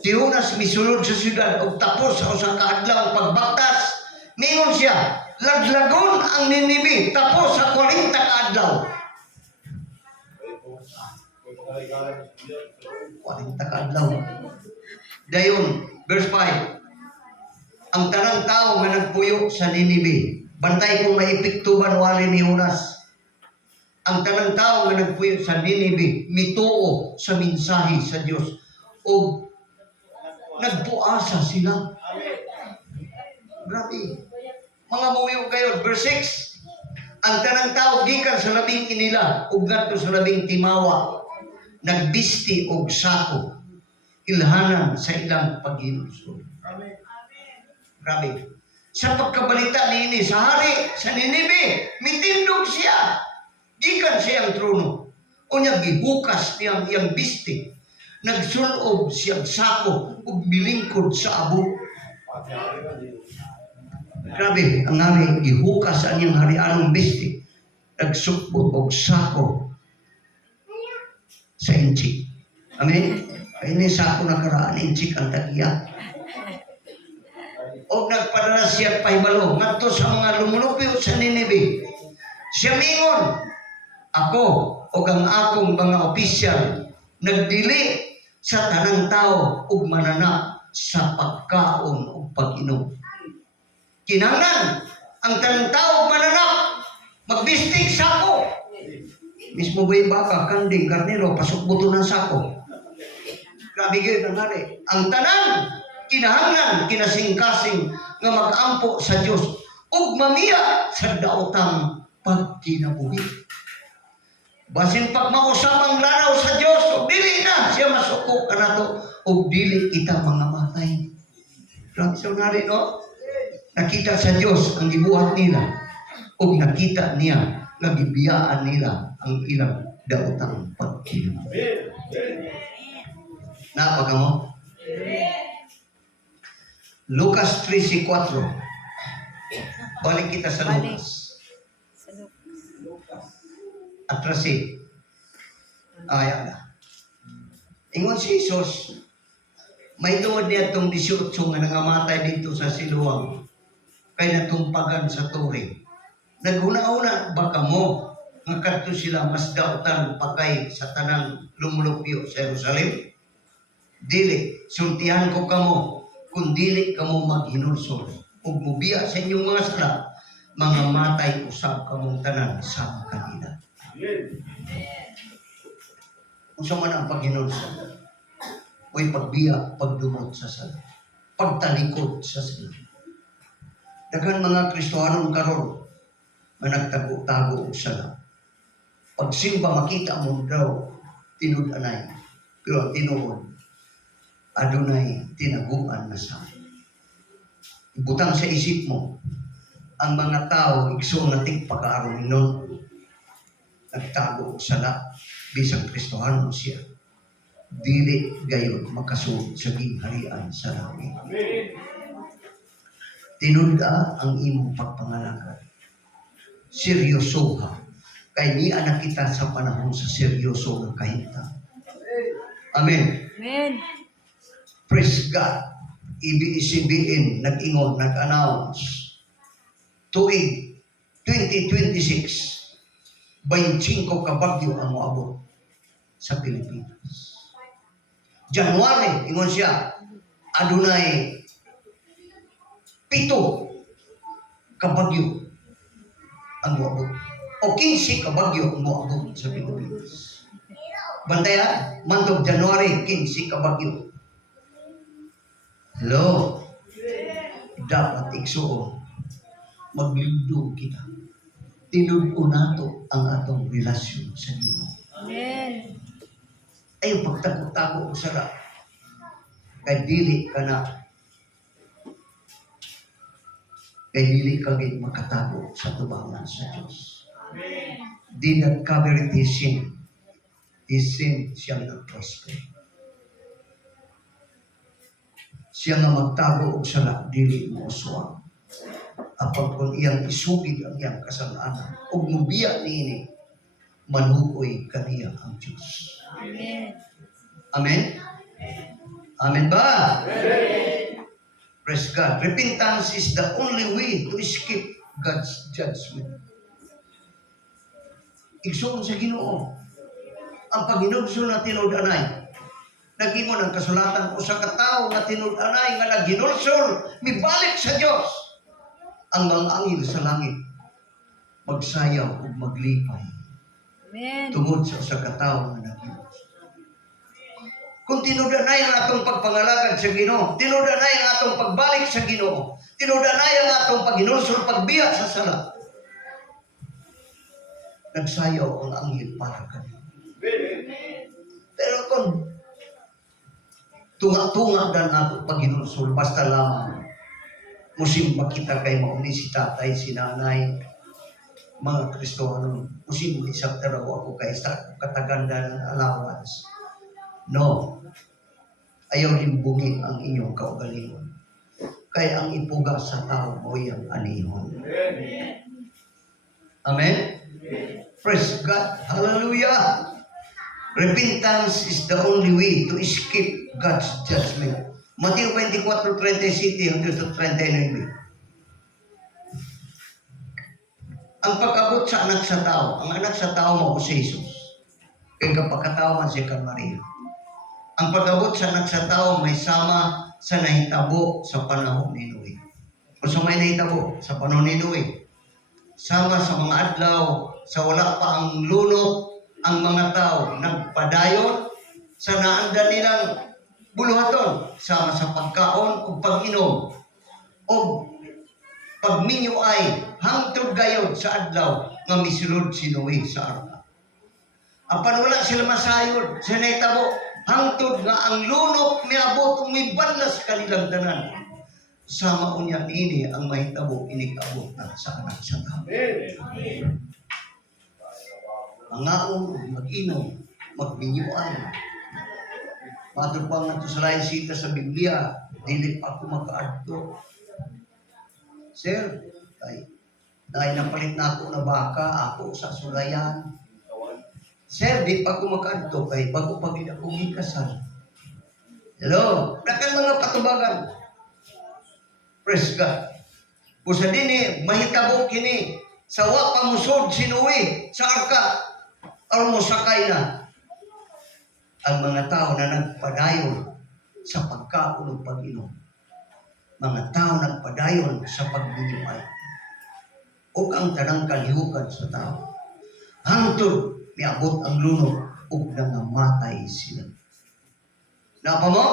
Si Jonas misulod sa syudad ug tapos sa usa ka adlaw pagbaktas, mingon siya, laglagon ang Ninibe tapos sa 40 ka adlaw. 40 ka adlaw. Dayon, verse 5. Ang tanang tao nga nagpuyo sa Ninibe, bantay kung maipiktuban wali ni Jonas. Ang tanang tao nga nagpuyo sa Ninibe, mituo sa mensahe sa Dios o nagpuasa sila. Grabe. mga muyo kayo, verse 6. Ang tanang tao gikan sa labing inila ug ngadto sa labing timawa nagbisti og sako ilhanan sa ilang paghinulsol. Amen. Grabe. Sa pagkabalita niini sa hari sa Ninive, mitindog siya. Gikan siyang trono. Unya gihukas niyang iyang bisti. Nagsulob siyang sako ug milingkod sa abo. Grabe, ang hari gihukas ang iyang harianong bisti. Nagsukbot og sako sa inchik. Amen? Ini sako na karaan inchik ang tagiya. O nagpadala siya pahibalo ngadto sa mga lumulupyo sa Ninive. Siya mingon, ako o ang akong mga opisyal nagdili sa tanang tao ug manana sa pagkaon ug pag-inom. Kinahanglan ang tanang tao ug manana magbistig sako. Mismo ba yung baka, kanding, karnero, pasok buto ng sako. Grabe gyud ang hari. Ang tanan kinahanglan kinasing-kasing nga mag-ampo sa Dios ug mamiya sa daotang pagkinabuhi. Basin pag mausap ang lanaw sa Dios ug dili na siya masuko kanato ug dili kita mga matay. Grabe sa hari, no? Nakita sa Dios ang gibuhat nila ug nakita niya nga gibiyaan nila ang ilang daotang pagkinabuhi. Napaka mo? Lucas 13:4. Balik kita sa Lucas. At 13. Ayan na. Ingon si Jesus, may tuod niya itong 18 nga nangamatay dito sa Siluang. Kay natumpagan sa turing. Naghuna-una baka mo nga kadto sila mas daotan pakay sa tanang lumulupyo sa Jerusalem? Dili, sultihan ko kamo kung dili kamo maghinulsol ug mubiya sa inyong mga sala, mga matay usab kamong tanan sa kanila. Unsa man ang paghinulsol? Oy pagbiya, pagdumot sa sala, pagtalikod sa sala. Daghan mga Kristohanon karon nga nagtago-tago og sala. Pagsimba makita mo daw tinud-anay, pero ang tinuod adunay tinaguan na sa. Ibutang sa isip mo, ang mga tao igsoon na tigpakaaron nun, nagtago og sala, bisang Kristohanon siya. Dili gayon makasud sa gingharian sa langit. Tinud-a ang imong pagpangalagad. Seryosoha. Kay niya na kita sa panahon sa seryoso ng kahintang. Amen. Amen. Praise God. EBCBN nag-ingon, nag-announce. Tuig 2026, 25 ka bagyo ang moabot sa Pilipinas. January, ingon siya, adunay 7 ka bagyo ang moabot. O 15 ka bagyo ang moabot sa Pilipinas. Bantaya, month of January, 15 ka bagyo. Hello. Dapat igsuon. Maglindog kita. Tinud-o nato ang atong relasyon sa Ginoo. Amen. Ay pagtago-tago og sala. Kay dili ka na. Kay dili ka gid makatago sa tubangan sa Dios. Di nag-cover it his sin. His sin shall not prosper. Siya nga magtago og sala dili mo uswag. Apang kung iyang isugid ang iyang kasalanan ug mubiya niini manukoy kaniya ang Dios. Amen. Amen. Amen ba? Amen. Praise God. Repentance is the only way to escape God's judgment. Igsoon sa Ginoo. Ang paginulso na tinud-anay. Nag-ingon ang kasulatan o sa katao na tinud-anay nga nagginulsol, mibalik sa Dios. Ang mga angel sa langit magsayaw ug maglipay Amen. tungod sa katao nga nagginulsol. Kung tinudanay ang atong pagpangalagad sa Ginoo, tinudanay ang atong pagbalik sa Ginoo, tinudanay ang atong paghinulsol, pagbiya sa sala. Nagsayaw ang anghel para kanila. Pero kung tunga-tunga dan nato paghinulsol, basta lamang musim makita kay mauni si tatay, si nanay, mga Kristohanon, musim isang taraw ako kay sa kataganda ng allowance. No. Ayaw limbungin ang inyong kaugalingon. Kaya ang ipuga sa tao mo yung anihon. Amen? Praise God. Hallelujah. Repentance is the only way to escape God's judgment. Mateo 24:37 hanggang 39. Ang pag-abot sa anak sa tao, ang anak sa tao mo si Jesus. Kaya kapagkatao man siya kang Maria. Ang pag-abot sa anak sa tao may sama sa nahitabo sa panahon ni Noe. O sa may nahitabo sa panahon ni Noe. Sama sa mga adlaw, sa wala pa ang lunok, ang mga tao nagpadayon sa naanda nilang buluhaton, sama sa pagkaon o pag-inom o pagminyo ay hangtod gayod sa adlaw nga misulod si Noe sa arka. Apan wala sila masayod sa nahitabo, hangtod nga ang lunok miabot ug mibanlas kanilang tanan. Sama unya niini ang mahitabo inig-abot na sa anak sa tao. Mangaon, mag-inom, magminyuan. Matod pa nga sa lain sita sa Biblia, dili pa ako makaadto. Sir, dahil napalit na ako na baka, ako sa sulayan. Sir, di pa ako makaadto kay bago pa gid ako gikasal. Hello, dakan mga patubagan. Praise God. Busa dinhi mahitabo kini sa wa pamusod si Noe sa arka aron mosakay na ang mga tao na nagpadayon sa pagkaon ug pag-inom. Mga tao nagpadayon sa pagbinyuay ug ang tanang kalihukan sa tao. Hangtod miabot ang lunok ug nangamatay sila. Napa mo?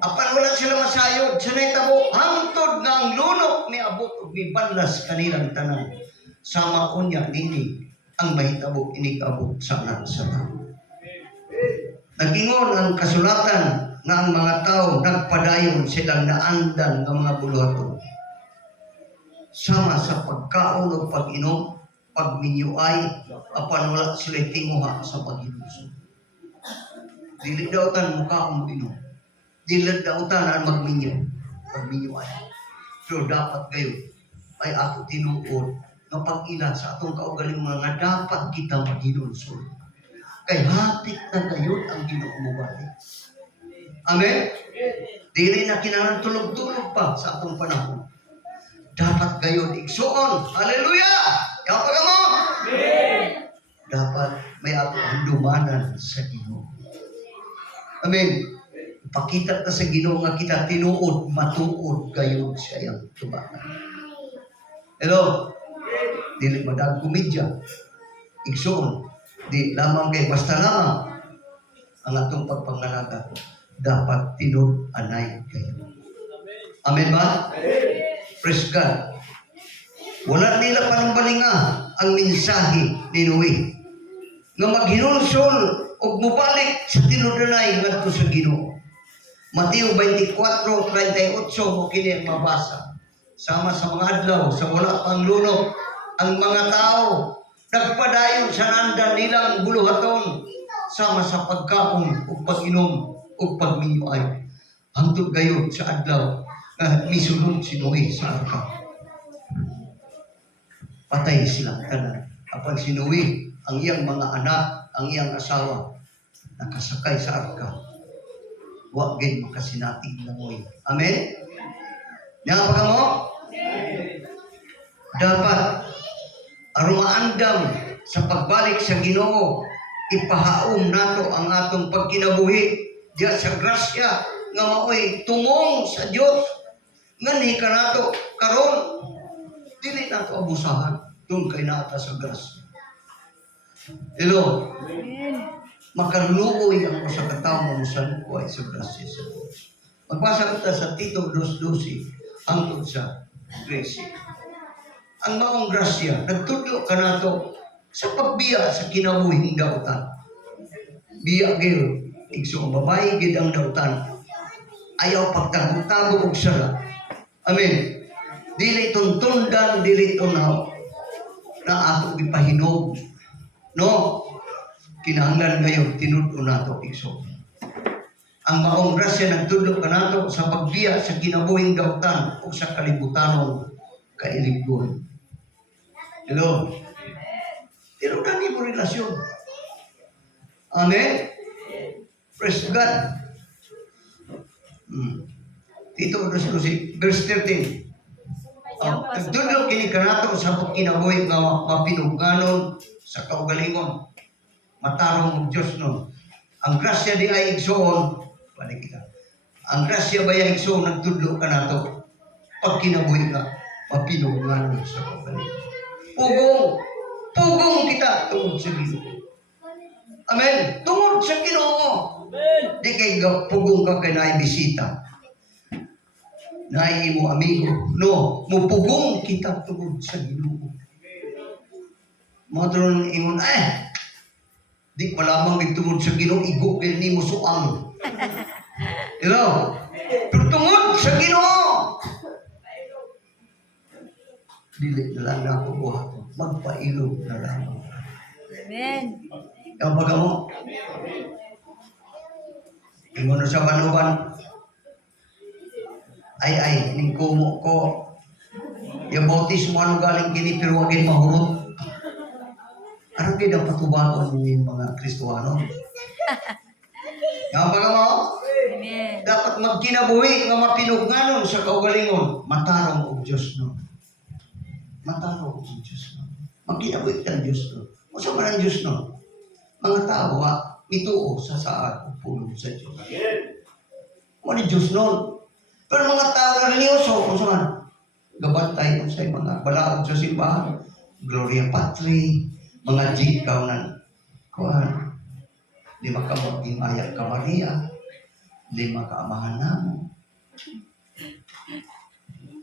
Apan wala sila masayod sa nahitabo, hangtod nga ang lunok miabot ug mibanlas kanilang tanan. Sama unya nini ang mahitabo inig-abot sa anak sa tao. Nagingon ang kasulatan nga ang mga tao nagpadayon silang naandan ng mga buluhaton. Sama sa pagkaon o pag-inom, pagminyuay, apan wala sila tinguha sa paghinulsol. Dili daw tan mukha kong inom. Dili daw tan ang pagminyuay. Pero dapat kayo ay ato tinuod nga pag-ila sa atong kaugaling mga dapat kita maghinulsol. Kay hatik na gayon ang Ginoo mo balik. Amen? Dili na kinahanglan tulog-tulog pa sa atong panahon. Dapat gayon igsuon. Hallelujah! Yaw pa mo! Dapat may ato handumanan sa Ginoo. Amen. Pakita ta sa Ginoo nga kita tinuod, matuod gayon siya yang tubakan. Hello? Dili madag komedya. Igsuon. Di lamang kay basta lamang ang atong pagpangalaga dapat tinud-anay kayo. Amen ba? Praise God. Wala nila panambalinga ang mensahe ni Noe nga maghinulsol o mubalik sa tinud-anay ngadto sa Ginoo. Mateo 24:38 mo kini ang mabasa. Sama sa mga adlaw sa wala pang lunok ang mga tao nagpadayon sa nandan nilang buluhaton sama sa pagkaon o pag-inom o pagminyuay. Hangtod gayon sa adlaw na misulod si Noe sa arka. Patay silang tanan. Apan si Noe, ang iyang mga anak, ang iyang asawa, nakasakay sa arka. Wa gid makasinatig na Noe. Amen? Nga pa mo? Dapat aron maandam sa pagbalik sa Ginoo, ipahaom nato ang atong pagkinabuhi diya sa grasya nga maoy tumong sa Dios. Ngani ka nato karon dili nato abusahan tungkol kay naata sa grasya. Hello. Makaluoy ang usa ka tawo mo sa buhay sa grasya sa Dios. Magbasa kita sa Tito 2:12 hangtod sa 13. Ang maong grasya nagtudlo kanato sa pagbiya sa kinabuhing dautan. Biya gyud igsoong babae gid ang dautan. Ayaw pagtagog-tagog og sala. Amen. Dili tuntundan, dili tunaw na ato gipahinog. No? Kinahanglan ngayon tinud-o nato igsoon. Ang maong grasya nagtudlo kanato sa pagbiya sa kinabuhing dautan o sa kalibutanong kailigon. Hello? Pero dami mo relasyon. Amen? Praise God. Tito, verse 13. Nagtudlo kini kanato sa kinabuhing nga mapinuganon sa kaugalingon. Matarong ng Diyos nun. Ang grasya di ay igsoon, balik kita. Ang grasya ba ay igsoon, nagtudlo ka na to. Pag kinabuhi ka, mapinuganon sa kaugalingon. Pugong kita tungod sa Ginoo. Amen. Tungod sa Ginoo. Di kay pugong ka kay naibisita. Naay mo amigo. No, mupugong kita tungod sa Ginoo. Mo tron ingon di pa lamang nagtungod sa Ginoo igo kay nimo suang. Hello. Pero tungod sa Ginoo. Dili na lang ako buhaton. Magpailog na lang. Amen. Ang pagamo. Ingon na sa banuban. Ay, ning kumo ko. Yung bautismo ano galing kini pero wag mahurot. Ano kayo dapat tubagon ng mga Kristuano? Ang pagamo. Amen. Dapat magkinabuhi nga mapinugnanon sa kaugalingon. Matarong og Diyos no. Matarong og Diyos no. Magkinabuhi ka ng Diyos no. Masa man ang Diyos no? Mga tao mituo sa saad o pulong sa Diyos. Mo ni Diyos no. Pero mga tao religyoso, kung saan? Gabantay ko sa mga balaod sa simbahan. Gloria Patri, mga jikaw ng kuhan. Lima ka mag-imaya ka Maria. Lima ka amahan namo.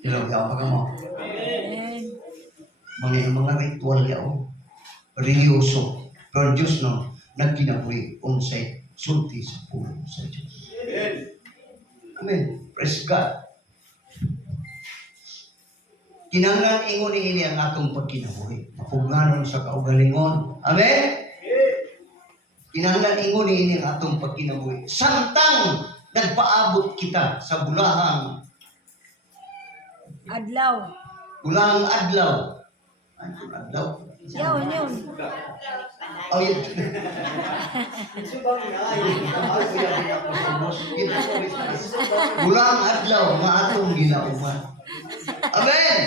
Ilaw yaw ka mo. Amen. Mga ritual yaw. Religyoso. Pero Diyos no, nagkinabuhi unsay sulti sa pulong sa Diyos. Amen. Praise God. Kinanglan ingon ini ang atong pagkinabuhi. Mapugnanon sa kaugalingon. Amen. Kinanglan ingon ini ang atong pagkinabuhi. Samtang nagpaabot kita sa bulahang Adlaw. adlaw. Ano adlaw? Yun. Oh, yun. Bulang adlaw nga atong gilauman. Amen.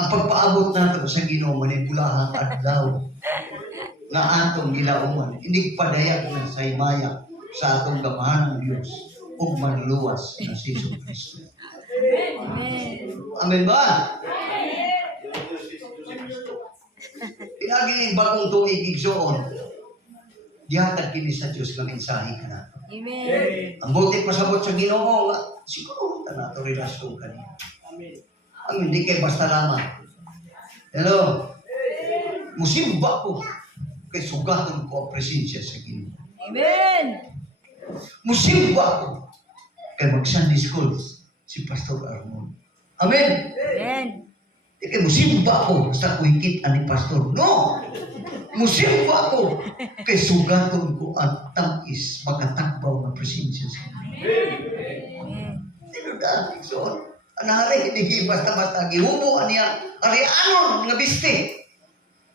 Ang pagpaabot nato sa Ginoo man bulahang adlaw nga atong gilauman. Hindi padayag na sa himaya sa atong gamahan ng Dios ug manluwas na si Hesus Kristo. Amen. Amen ba? Pinagi bagong tuig igsoon. Gihatag kini sa Dios nga mensahe kana. Amen. Ang buti pasabot sa Ginoo nga siguro ta nato relasyon kaniya. Amen. Di kay basta lamang. Hello. Musimba ko kay sugaton ko ang presensya sa Ginoo. Amen. Musimba ko kay mag-Sunday school si Pastor Armon. Amen. Amen. Di kay musimba ko sa kuikit ani Pastor. No. Musimba ko kay sugaton ko ang tamis makatakbaw ng presensya sa Ginoo. Amen. Dito dahil so, anari hindi basta-basta gihubo niya arianon nga biste.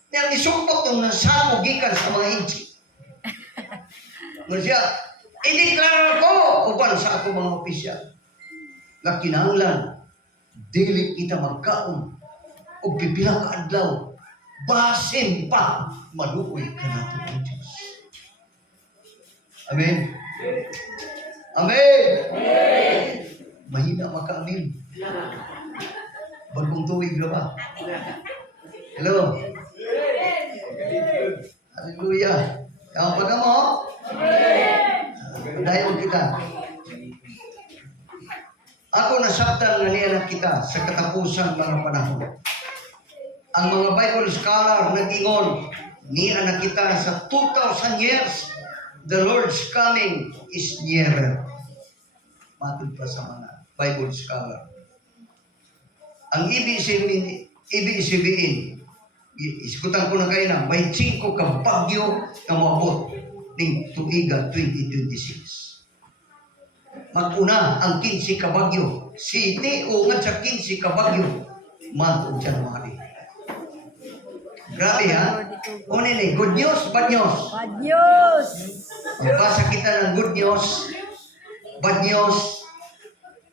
Niya isumpot ng nasamo gikan sa mga inchi. Masya, ideklara ko uban sa ako mga opisyal nga kinahanglan dili kita magkaon o pipila ka adlaw basin pa maluoy ka nato ang Diyos. Amen. Amen. Mahina maka-amin. Bagong tuwig na ba? Hello. Hallelujah. Pagka mo? Dayon kita. Ako nasabtan nga niya kita sa katapusan mga panahon. Ang mga Bible scholar nag-ingon, niya na kita sa 2,000 years, the Lord's coming is nearer. Matod pa sa mga Bible scholar. Ang ibig sabihin, iskutan ko na kayo na, may 5 ka bagyo na maabot ng tuiga 2026. Mag-una ang 15 ka bagyo. Siti ungad sa 15 ka bagyo. Month of January. Grabe ha? O nini, good news, bad news? Bad news! Magbasa kita ng good news, bad news.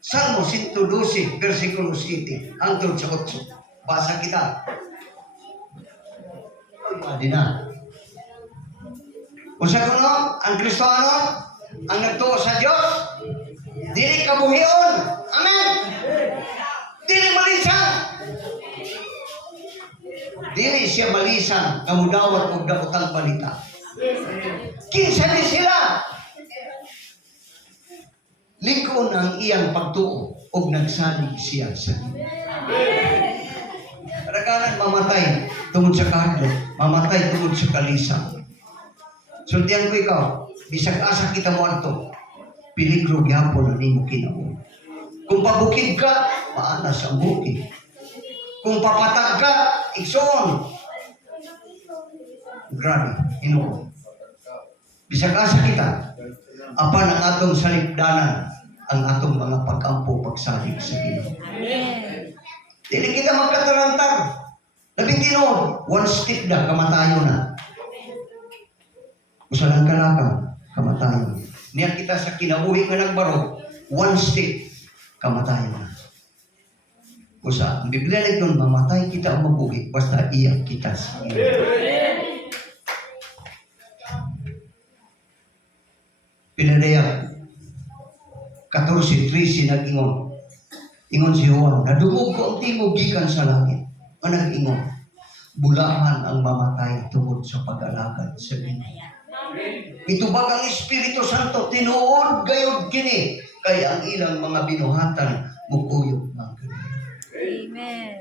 Salmo 112, versikulo 7, hangtod sa 8. Basa kita. Adi na. Usa ko no, ang Kristiyano, ang nagtuo sa Diyos, dili kabuhion. Amen. Dili malisan. Dili siya malisan, kamudawat og daotang balita. Kinsa ni sila? Likon ang iyang pagtuo og nagsalig siya sa Ginoo. Kadaghanan mamatay tungod sa kahadlok, mamatay tungod sa kalisang. Sultihan ko ikaw, bisag asa kita mo adto, peligro gyapon ang nimo kinabuhi. Kung pabukid ka, maanas ang bukid. Kung papatag ka, igsoon. Grabe, Ginoo. Bisag asa kita, apan ang atong salipdanan, ang atong mga pagkampo pagsalig sa Ginoo. Amen. Dili kita magkatarantar. Labing tinuod, one step na, kamatayo na. Usalang kalakang, kamatayo. Niya kita sa kinabuhi nga nagbarog, one step, kamatayo na. Usa, ang Biblia nagdoon, mamatay kita o mabuhi, basta iyak kita sa Ginoo. Pinadaya, 14:13 nag-ingon. Ingon si Juan, nadungog ko ang tingog gikan sa langit. Ang nag-ingon, bulahan ang mamatay tungod sa pag-alagad sa Ginoo. Ito ba ang Espiritu Santo, tinuod gayod kini, kay ang ilang mga binuhatan, mukuyog ng Ginoo. Amen.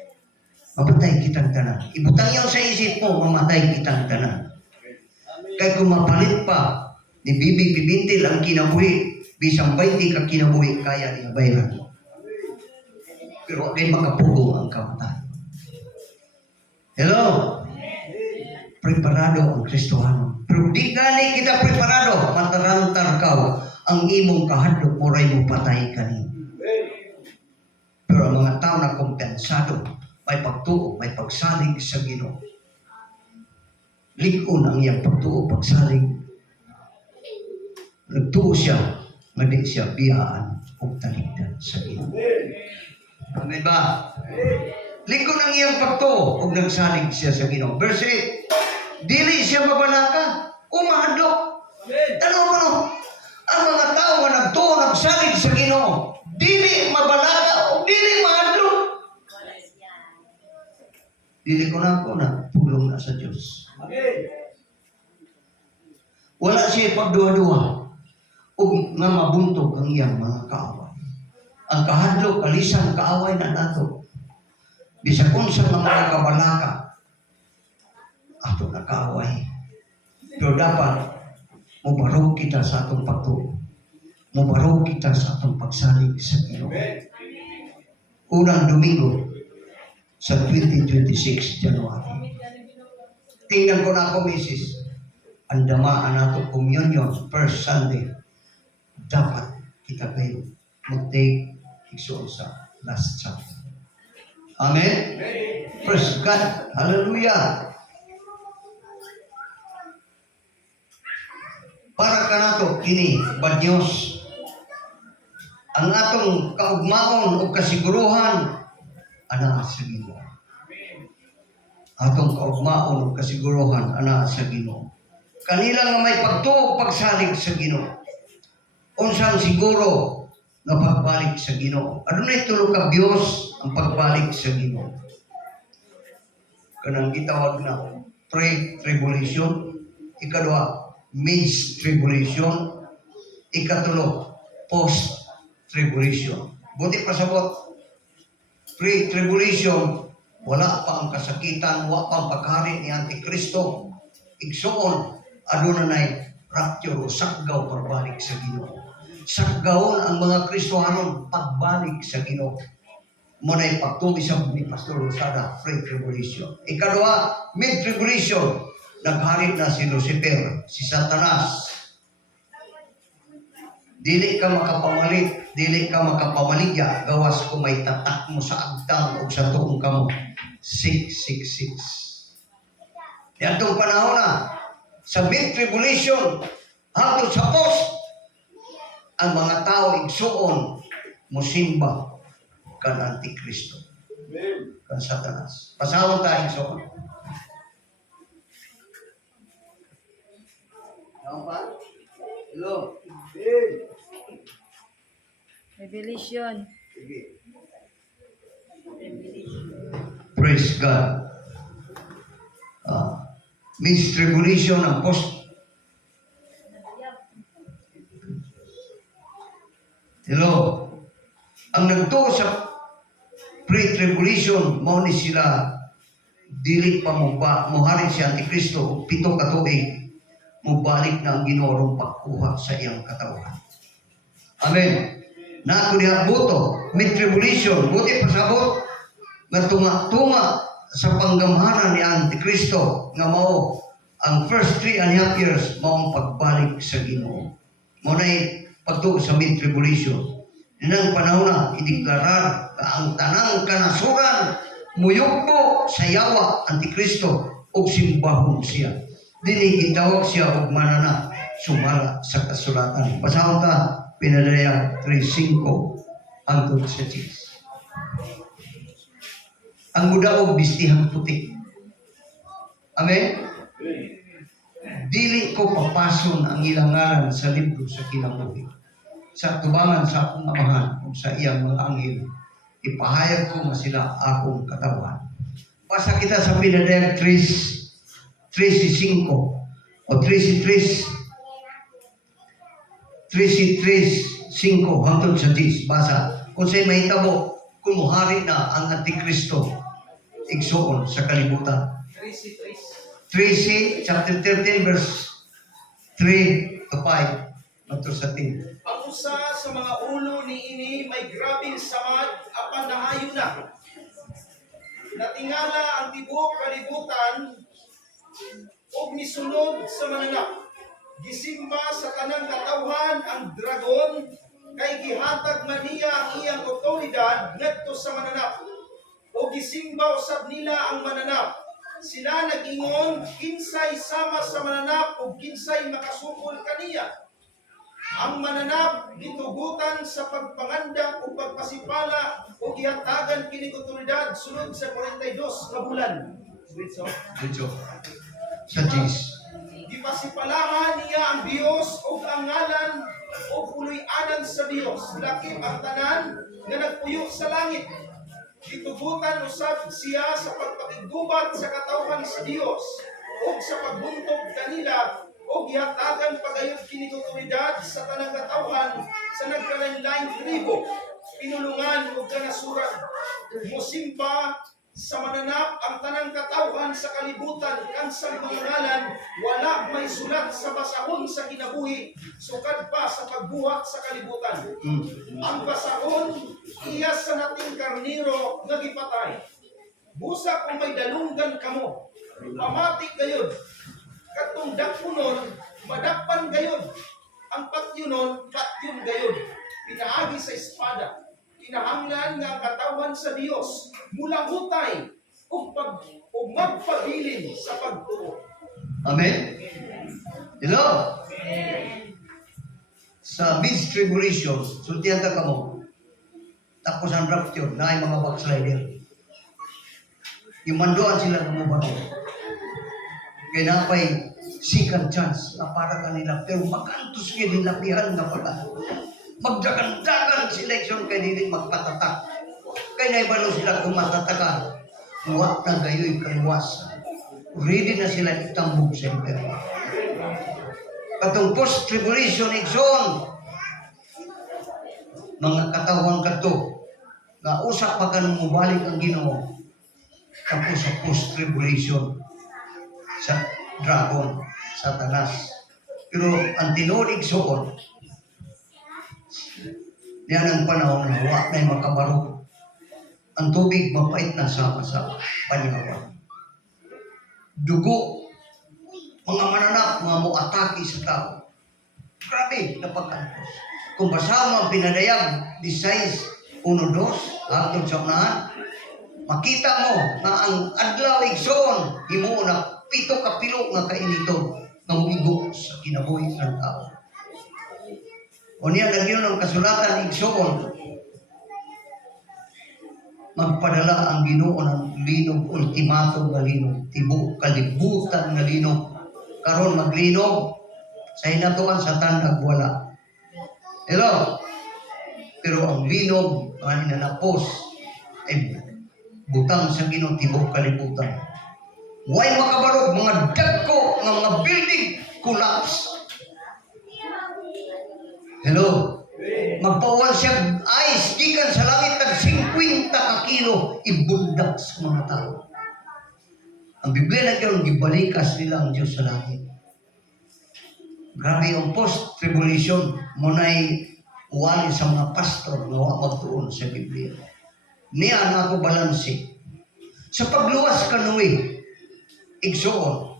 Mamatay kitang tanan. Ibutang yan sa isip mo, mamatay kitang tanan. Kaya kung mapalit pa, ni Bibi Pibintil ang kinabuhi, bisang 20 ka kinabuhi, kaya niya bayaran. Pero ay makapugong ang kamatayan. Hello? Preparado ang Kristiyano. Pero di gani kita preparado, matarantar ka, ang imong kahadlok moray mo patay kanin. Pero ang mga tao na kompensado, may pagtuo, may pagsalig sa Ginoo. Likon ang iyang pagtuo, pagsalig. Nagtuo siya, nga di siya biyaan o taligdan sa Ginoo. Amen ba? Likon ang iyang pagtuo, o nagsalig siya sa Ginoo. Verse 8, dili siya mabalaka, umahadlok. Tanong mo, ang mga tao nga nagtuo, nagsalig sa Ginoo, dili mabalaka o dili mahadlok. Dili ko na tulong na sa Diyos. Wala siya pagduwa-duwa o nga mabuntog ang iyang mga kaaway. Ang kahadlok, kalisang kaaway na nato. Bisag unsa nga mga kabalaka, ato na kaaway. Pero dapat, mubarog kita sa atong pagtuo. Mubarog kita sa atong pagsalig sa Ginoo. Unang Domingo sa 2026 January. Tingnan ko na ako, Mrs. Ang damaan nato communion first Sunday. Dapat kita kayo mag-take igsoon sa last chapter. Amen? Praise God. Hallelujah. Para ka nato, kini, bad news. Ang atong kaugmaon o kasiguruhan, ana sa Ginoo. Atong kaugmaon o kasiguruhan, ana sa Ginoo. Kanila nga may pagtuo, pagsalig sa Ginoo. Unsang siguro na pagbalik sa Ginoo. Ano na itulog ka Diyos ang pagbalik sa Ginoo? Kanang gitawag na pre-tribulation. Ikadua, mid-tribulation. Ikatulo, post-tribulation. Buti pa sabot, pre-tribulation, wala pa ang kasakitan, wala pa ang paghari ni Antikristo. Igsuon, adunay rapture o sakgaw pagbalik sa Ginoo. Sakgawon ang mga Kristohanon pagbalik sa Ginoo. Muna'y pagtugi sa ni Pastor Rosada, pre-tribulation. Ikadua, mid-tribulation, nagharit na si Lucifer, si Satanas. Dili ka makapamalit, dili ka makapamaligya, gawas kung may tatak mo sa agtang o sa tuong kamo. 666. Yan itong panahon na, sa mid-tribulation, hangtod sa post, ang mga tao igsuon, musimba, kan Antikristo, kan Satanas. Pasawang tayo igsuon. Ano pa? Hello? Revelation. Praise God. Means tribulation ang post. Hello. Ang nagtuo sa pre-tribulation, mao ni sila dili pa muhari si Antikristo 7 ka tuig, mubalik na ang Ginoo pagkuha sa iyang katawan. Amen. Na ako niya buto, mid-tribulation, buti pasabot, nga tunga-tunga sa panggamhanan ni Antikristo, nga mao ang first 3.5 years, mao ang pagbalik sa Ginoo. Mao na'y pagtuo sa mid-tribulation. Inang panahon na, ideklarar ang tanang kanasuran, muyugbo sa yawa, Antikristo, o simbahon siya. Dili itawag siya og manana, sumala sa kasulatan. Pasahon ta, Pinadaya 3:5 hangtod sa 6. Ang mudaog bistihang puti. Amen? Dili ko papason ang ilang ngalan sa libro sa kinabuhi. Sa tubangan sa akong amahan o sa iyang mga anghel, ipahayag ko nga sila akong katawan. Basa kita sa Pinadaya 3:5 o 3:5 hangtod sa 10. Basa. Kung sa'y mahitabo, kung muhari na ang Antikristo, igsuon sa kalibutan. 3 chapter 13 verse 3 to 5 hangtod sa 10. Ang usa sa mga ulo ni ini may grabing samad apan naayo na. Natingala ang tibuok kalibutan ug nisunod sa mananap. Gisimba sa kanang katawhan ang dragon kay gihatag man niya ang iyang otoridad ngadto sa mananap. O gisimba usab nila ang mananap. Sila nag-ingon kinsay sama sa mananap o kinsay makasukol kaniya. Ang mananap gitugutan sa pagpanganda o pagpasipala o gihatagan kini otoridad sunod sa 42 ka bulan. Dito. Sa 10. Gipasipalahan niya ang Dios o ang ngalan o puloy-anan sa Dios. Lakip ang tanan nga nagpuyo sa langit. Gitugutan usab siya sa pagpakigubat sa katawhan sa Dios o sa pagbuntog kanila o gihatagan pagayod kini otoridad sa tanang katawhan sa nagkalain-laing tribo, pinulungan o kanasuran. Musimba sa mananap ang tanang katawhan sa kalibutan kansang mga ngalan wala may sulat sa basahon sa kinabuhi sukad pa sa pagbuhat sa kalibutan. Ang basahon iya sa nating karniro nga gipatay. Busa kung may dalunggan kamo, pamati gayud. Katong dakpunon, madakpan gayud. Ang patyunon, patyon gayud. Pinaagi sa espada. Kinahanglan nga ang katawan sa Dios mula hutay ug magpabilin sa pagtuo. Amen? Hello? Sa mid-tribulation, sultihan ta kamo. Tapos ang rapture, na ay mga backslider. Imandoan sila ng mga bato. Kaya napay second chance na para kanila. Pero makantos kayo nilapihan na pala. Magdagan-dagan selection kay dili magpatatak. Kay naibalo sila kung matatakan. Huwag na gayo'y kaliwas. Ready na sila itambog sa impero. Katong post-tribulation igsoon. Mga katawang kadto nga usa pa kanang mobalik ang Ginoo tapos sa post-tribulation sa dragon, Satanas. Pero ang tinuod igsoon, yan ang panahon na wa na'y makabaro. Ang tubig mapait na sama sa panyawan. Dugo, mga mananak, mga muatake sa tao. Grabe, napagkantos. Kung basama ang pinadayag, 16, 1-2, hangtod sa unahan, makita mo na ang adlaw igsoon, himo na 7 ka pilo nga kainiton nga muigo sa kinabuhi ng tao. O niya nagyon ang kasulatan igsoon, magpadala ang Ginoo ng linog, ultimatum nga linog, tibuok kalibutan nga linog. Karon maglinog, sa hinatuan sa tandag wala. Hello? Pero ang linog, ang inanapos, ay butang sa Ginoo, tibuok kalibutan. Way makabarog, mga dagko, mga building, collapse. Hello? Magpawan siya ice, gikan sa langit, tag 50 ka kilo, ibundak sa mga tao. Ang Biblia na kayo, gibalikas nila ang Diyos sa langit. Grabe yung post-tribulation, muna'y uwali sa mga pastor na magtuon sa Biblia. Niya na ako balansi. Sa pagluwas ka nuwi, igsoon,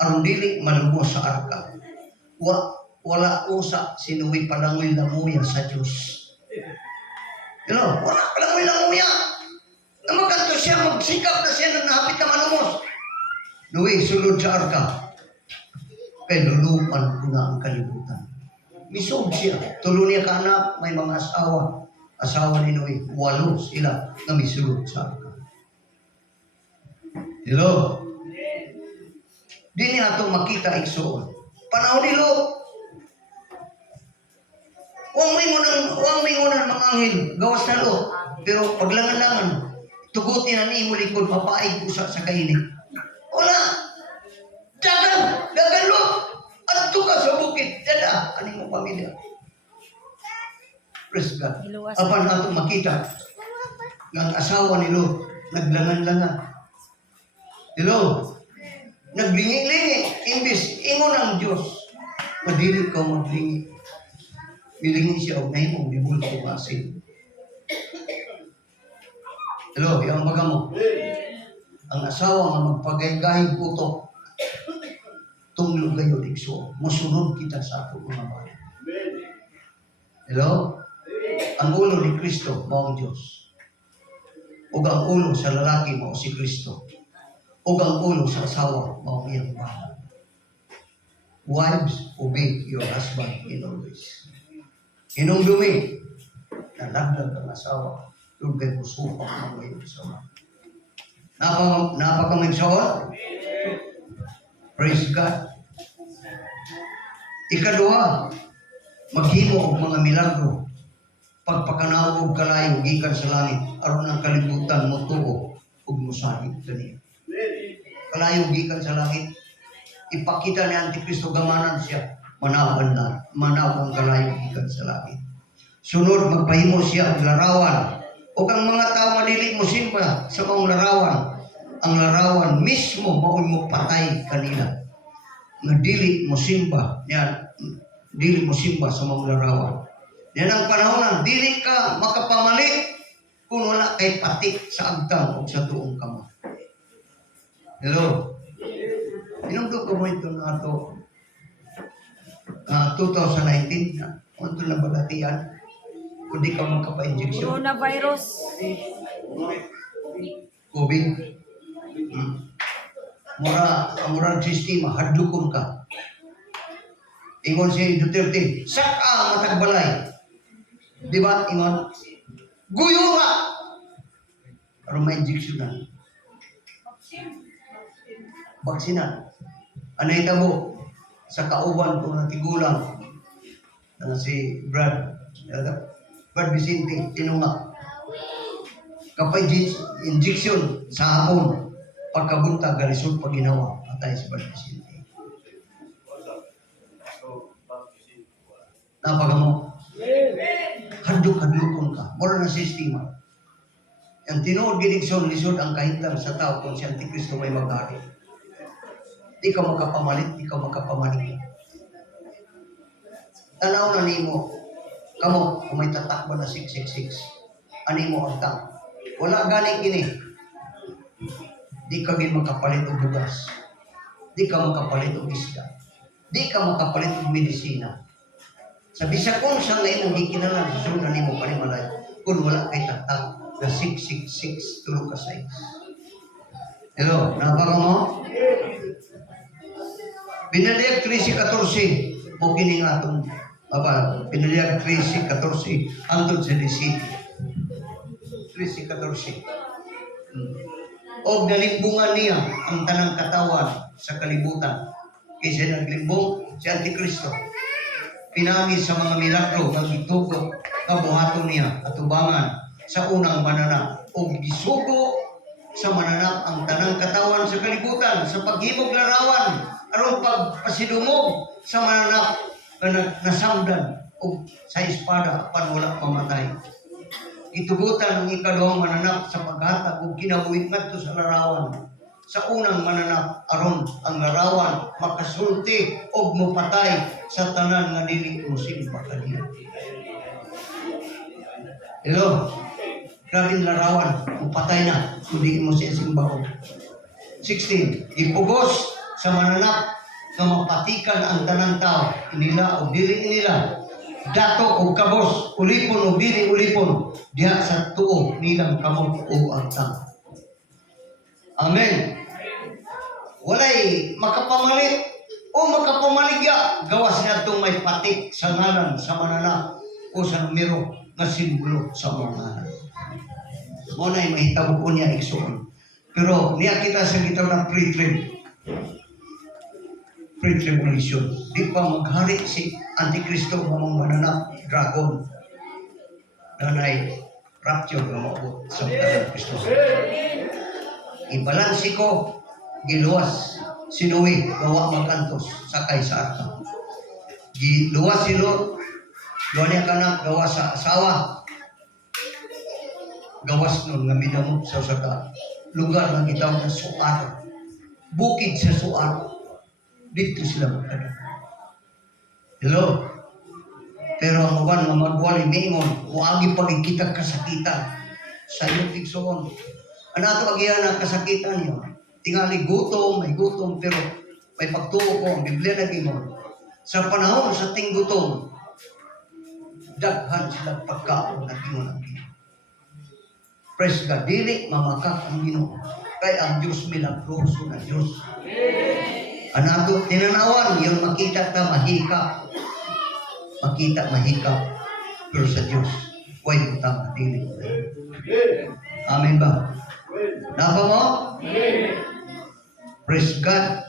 ang dili malumos sa arka. Wala usa sinuwi palangoy-languya sa Diyos. You know, wala palangoy-languya. Namaganto siya, magsikap na siya na nahapit na malumos. Nuwi, sulod sa arka. Kaya lulupan ko na ang kalibutan. Misog siya. Tulo niya ka anak, may mga asawa. Asawa ni Noe, 8 sila na misulod sa arka. Hello? Di niya ito makita igsoon. Panahon ni Lot. Huwag mingunan mga anghel, gawas na Lot. Pero paglangan-langan, tugutin na ni mo likod, papaig usa sa kainit. Wala! Dagan Lot! Adto ka sa bukid, dada, aning mo pamilya. Praise God. Apan nato makita, ng asawa ni Lot, naglangan-langan. Hello? Naglingi-lingi, imbis, ingon ang Diyos. Madili ka maglingi. Milingi siya, o ngayon mong bibul ko masin. Hello, yung baga mo. Ang asawa nga magpagay-gahing puto, tunglog kayo, Dikso. Masunod kita sa ako, mga bahay. Hello? Ang ulo ni Kristo, maong Diyos. O ang ulo sa lalaki, mao si Kristo. O ang ulo sa asawa, maong iyang bahay. Wives, obey your husband in always. Inong dumi, nalagdag ang asawa, yung kay pusupak ng iyong asawa. Napakaming saon? Praise God. Ikaduha, maghimo og mga milagro. Pagpakanaw og kalayo gikan sa langit, aron ang kalibutan mo tuo ug musahid kaniya. Kalayo gikan sa langit, ipakita ni Antikristo gamanan siya, manawan ang kalayo gikan sa langit. Sunod, magpahimo siya og larawan. O ang mga tao madili mo simba sa mga larawan, ang larawan mismo mao'y mo patay kanila. Nga dili mo simba, dili mo simba sa mga larawan. Yan ang panahon, dili ka makapamalit kung wala kay patik sa agtang o sa tuong kama. Hello? Inong ko mo ito na ito 2019, ito na balatian. Kung di ka magkapa-injection. Coronavirus. COVID. Murang sistema, hadlukon ka. Ingon si Duterte, saka matagbalay. Di ba, ingon? Guyo ka! Para ma-injection na. Baksinan. Anay tabo, sa kauban ko na tigulang, si Brad Vicente, tinunga. Kapag injection sa hapon, pagkabunta, galisod pag ginawa, patay si Brad Vicente. Napaga mo. Hadlok-hadlokon ka. Mura na sistema. Ang tinuod gidigson lisod ang kahintang sa tao kung si Antikristo may mag-ari. Di ka makapamalit, di ka makapamalit. Tanaw na nimo, kamo, kung may tatakbo na 666, animo ang tao. Wala gani kini. Di ka din makapalit og bugas. Di ka makapalit og isda. Di ka makapalit og medisina. Sa bisag kung sa ngayon ang gikinalan, susunod nimo panimalay. Kung wala kay tatak na 666 tulog ka 6. Hello, napaka mo? Pinaliyag 13-14, o kining atong pinaliyag 13-14, antod sa City. 13-14. O nalimbungan niya ang tanang katawan sa kalibutan. Kasi naglimbong si Antikristo. Pinagi sa mga milagro ng itugot kabuhaton niya at ubangan sa unang mananap. O gisugo sa mananap ang tanang katawan sa kalibutan sa paghimog larawan aron pagpasidungog sa mananap na nasamdan o sa espada apan wala mamatay. Itugutan ang ikaduhang mananap sa paghatag o kinabuhit ngadto sa larawan. Sa unang mananap aron ang larawan makasulti o mupatay sa tanan nga dili mosimba kaniya. Hello? Grabing larawan, mupatay na, hindi mo siya simbaho. 16. Ipugos sa mananap na mapatikan ang tanang tao, inila o dili nila, dato o kabos, ulipon o dili ulipon, diha sa tuo nilang kamot o agtang. Amen. Walay makapamalit o makapamaligya, gawas na itong may patik sa ngalan sa mananap o sa numero na simbolo sa mga ngalan. Muna ay mahitabo ko niya iksoon. Pero niya kita sa gitaw ng pre-tribulation. Di pa maghari si Antikristo mamang mananap, dragon. Nanay, rapture na maabot sa mga Kristo. Ibalansi ko, giluwas, sinuwi, gawa magkantos, sakay sa arka. Giluwas silo, gawa niya kanak, gawa sa asawa. Gawas nun nga minamot sa lugar na gitawag na Suar. Bukid sa Suar. Dito sila magkada. Hello? Pero ang uban nga magwali mingon, huwagi pagkikita kasakitan. Sa iyong fiksoon. Ano ito magiyan ang kasakitan niyo? Tingali gutom, may gutom, pero may pagtuo ko, ang Biblia na gingon. Sa panahon sa ting gutom, daghan sila pagkaon na gingon ang Ginoo. Praise God, dili mamakak ang Ginoo. Kay ang Diyos milagroso na Diyos. Anato, tinanawan, yung makita ta mahika. Makita mahika. Pero sa Diyos, huwag utang dili. Amen ba? Napa mo? Praise God.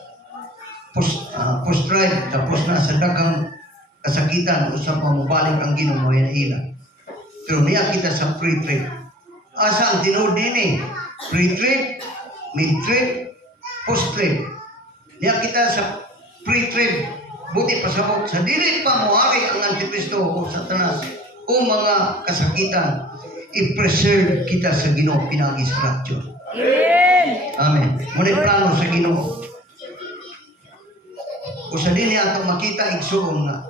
Post-drive, tapos na sa dagang kasakitan, usap mo mabalik ang Ginoo mo yan ila. Pero niya kita sa pre-trip. Asa ang tinuod din eh? Pre-trip, mid-trip, post-trip. Niya kita sa pre-trip. Buti pasabot sa dili pa muari ang Antikristo o Satanas o mga kasakitan. I-preserve kita sa Ginoo pinagi sa rapture. Amen. Ngunit plano sa Ginoo. O sa dili ato makita igsuon nga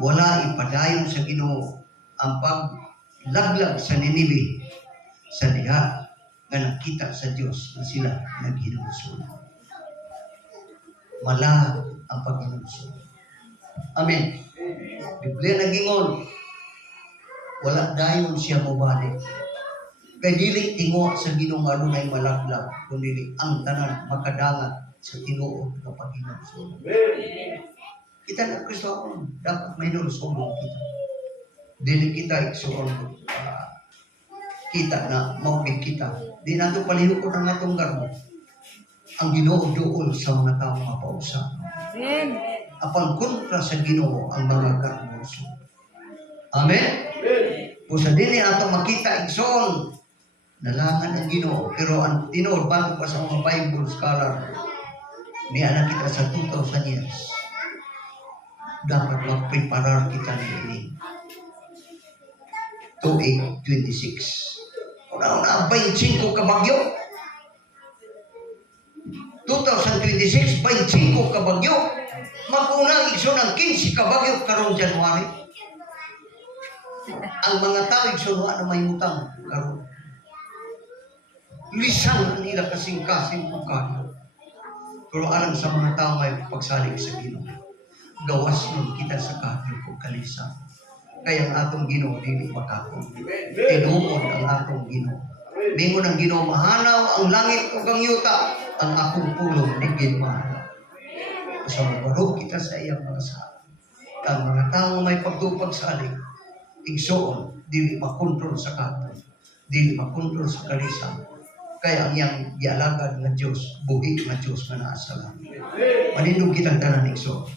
wala ipadayon sa Ginoo ang paglaglag sa Ninive sa diha nga nakita sa Dios na sila naghinungsun. Mala ang paghinungsun. Amen. Biblia nagingon, wala dayon siya mobalik. Kay dili tingo sa Ginoo nga dunay malaglag, kundi ang tanan makadangat sa tinuod nga paghinungsun. Kita na Kristo dapat may nulusubong kita. Dili kita iksuon kita na maubig kita. Di nato palihukon ang atong garmo. Ang Ginoo duol sa mga tao nga pausa. Apan kontra sa Ginoo ang mga garmoso. Amen? Kung sa dili ato makita igsoon, nalangan ang Ginoo. Pero ang tinuod bago pa sa mga Bible scholar, may anak kita sa 2,000 years. dapat magpreparar kita ini. Tuig 26. Una-una, 25 ka bagyo. 2026, 25 ka bagyo. Mag-unang igsoon ang 15 ka bagyo karong January. Ang mga tao igsoon na may utang karon. Lisang ang nila kasing-kasing pagkano. Pero alam sa mga tao may pagsalig sa Ginoo. Gawas nun kita sa kahit pagkalisa. Kaya ang atong Ginoo dili makakon. Tinuod ang atong Ginoo. Mingon ang Ginoo mahanaw ang langit ug ang yuta, ang akong pulong digid mahanaw. Sa mabarog kita sa iyang mga sa. Ang mga tao may pagtupag salig, igsoon, dili makontrol sa kapon, dili makontrol sa kalisa. Kaya ang iyang gialagad nga Diyos, buhi nga Diyos nga naa sa langit. Manindog kitang tanan igsoon.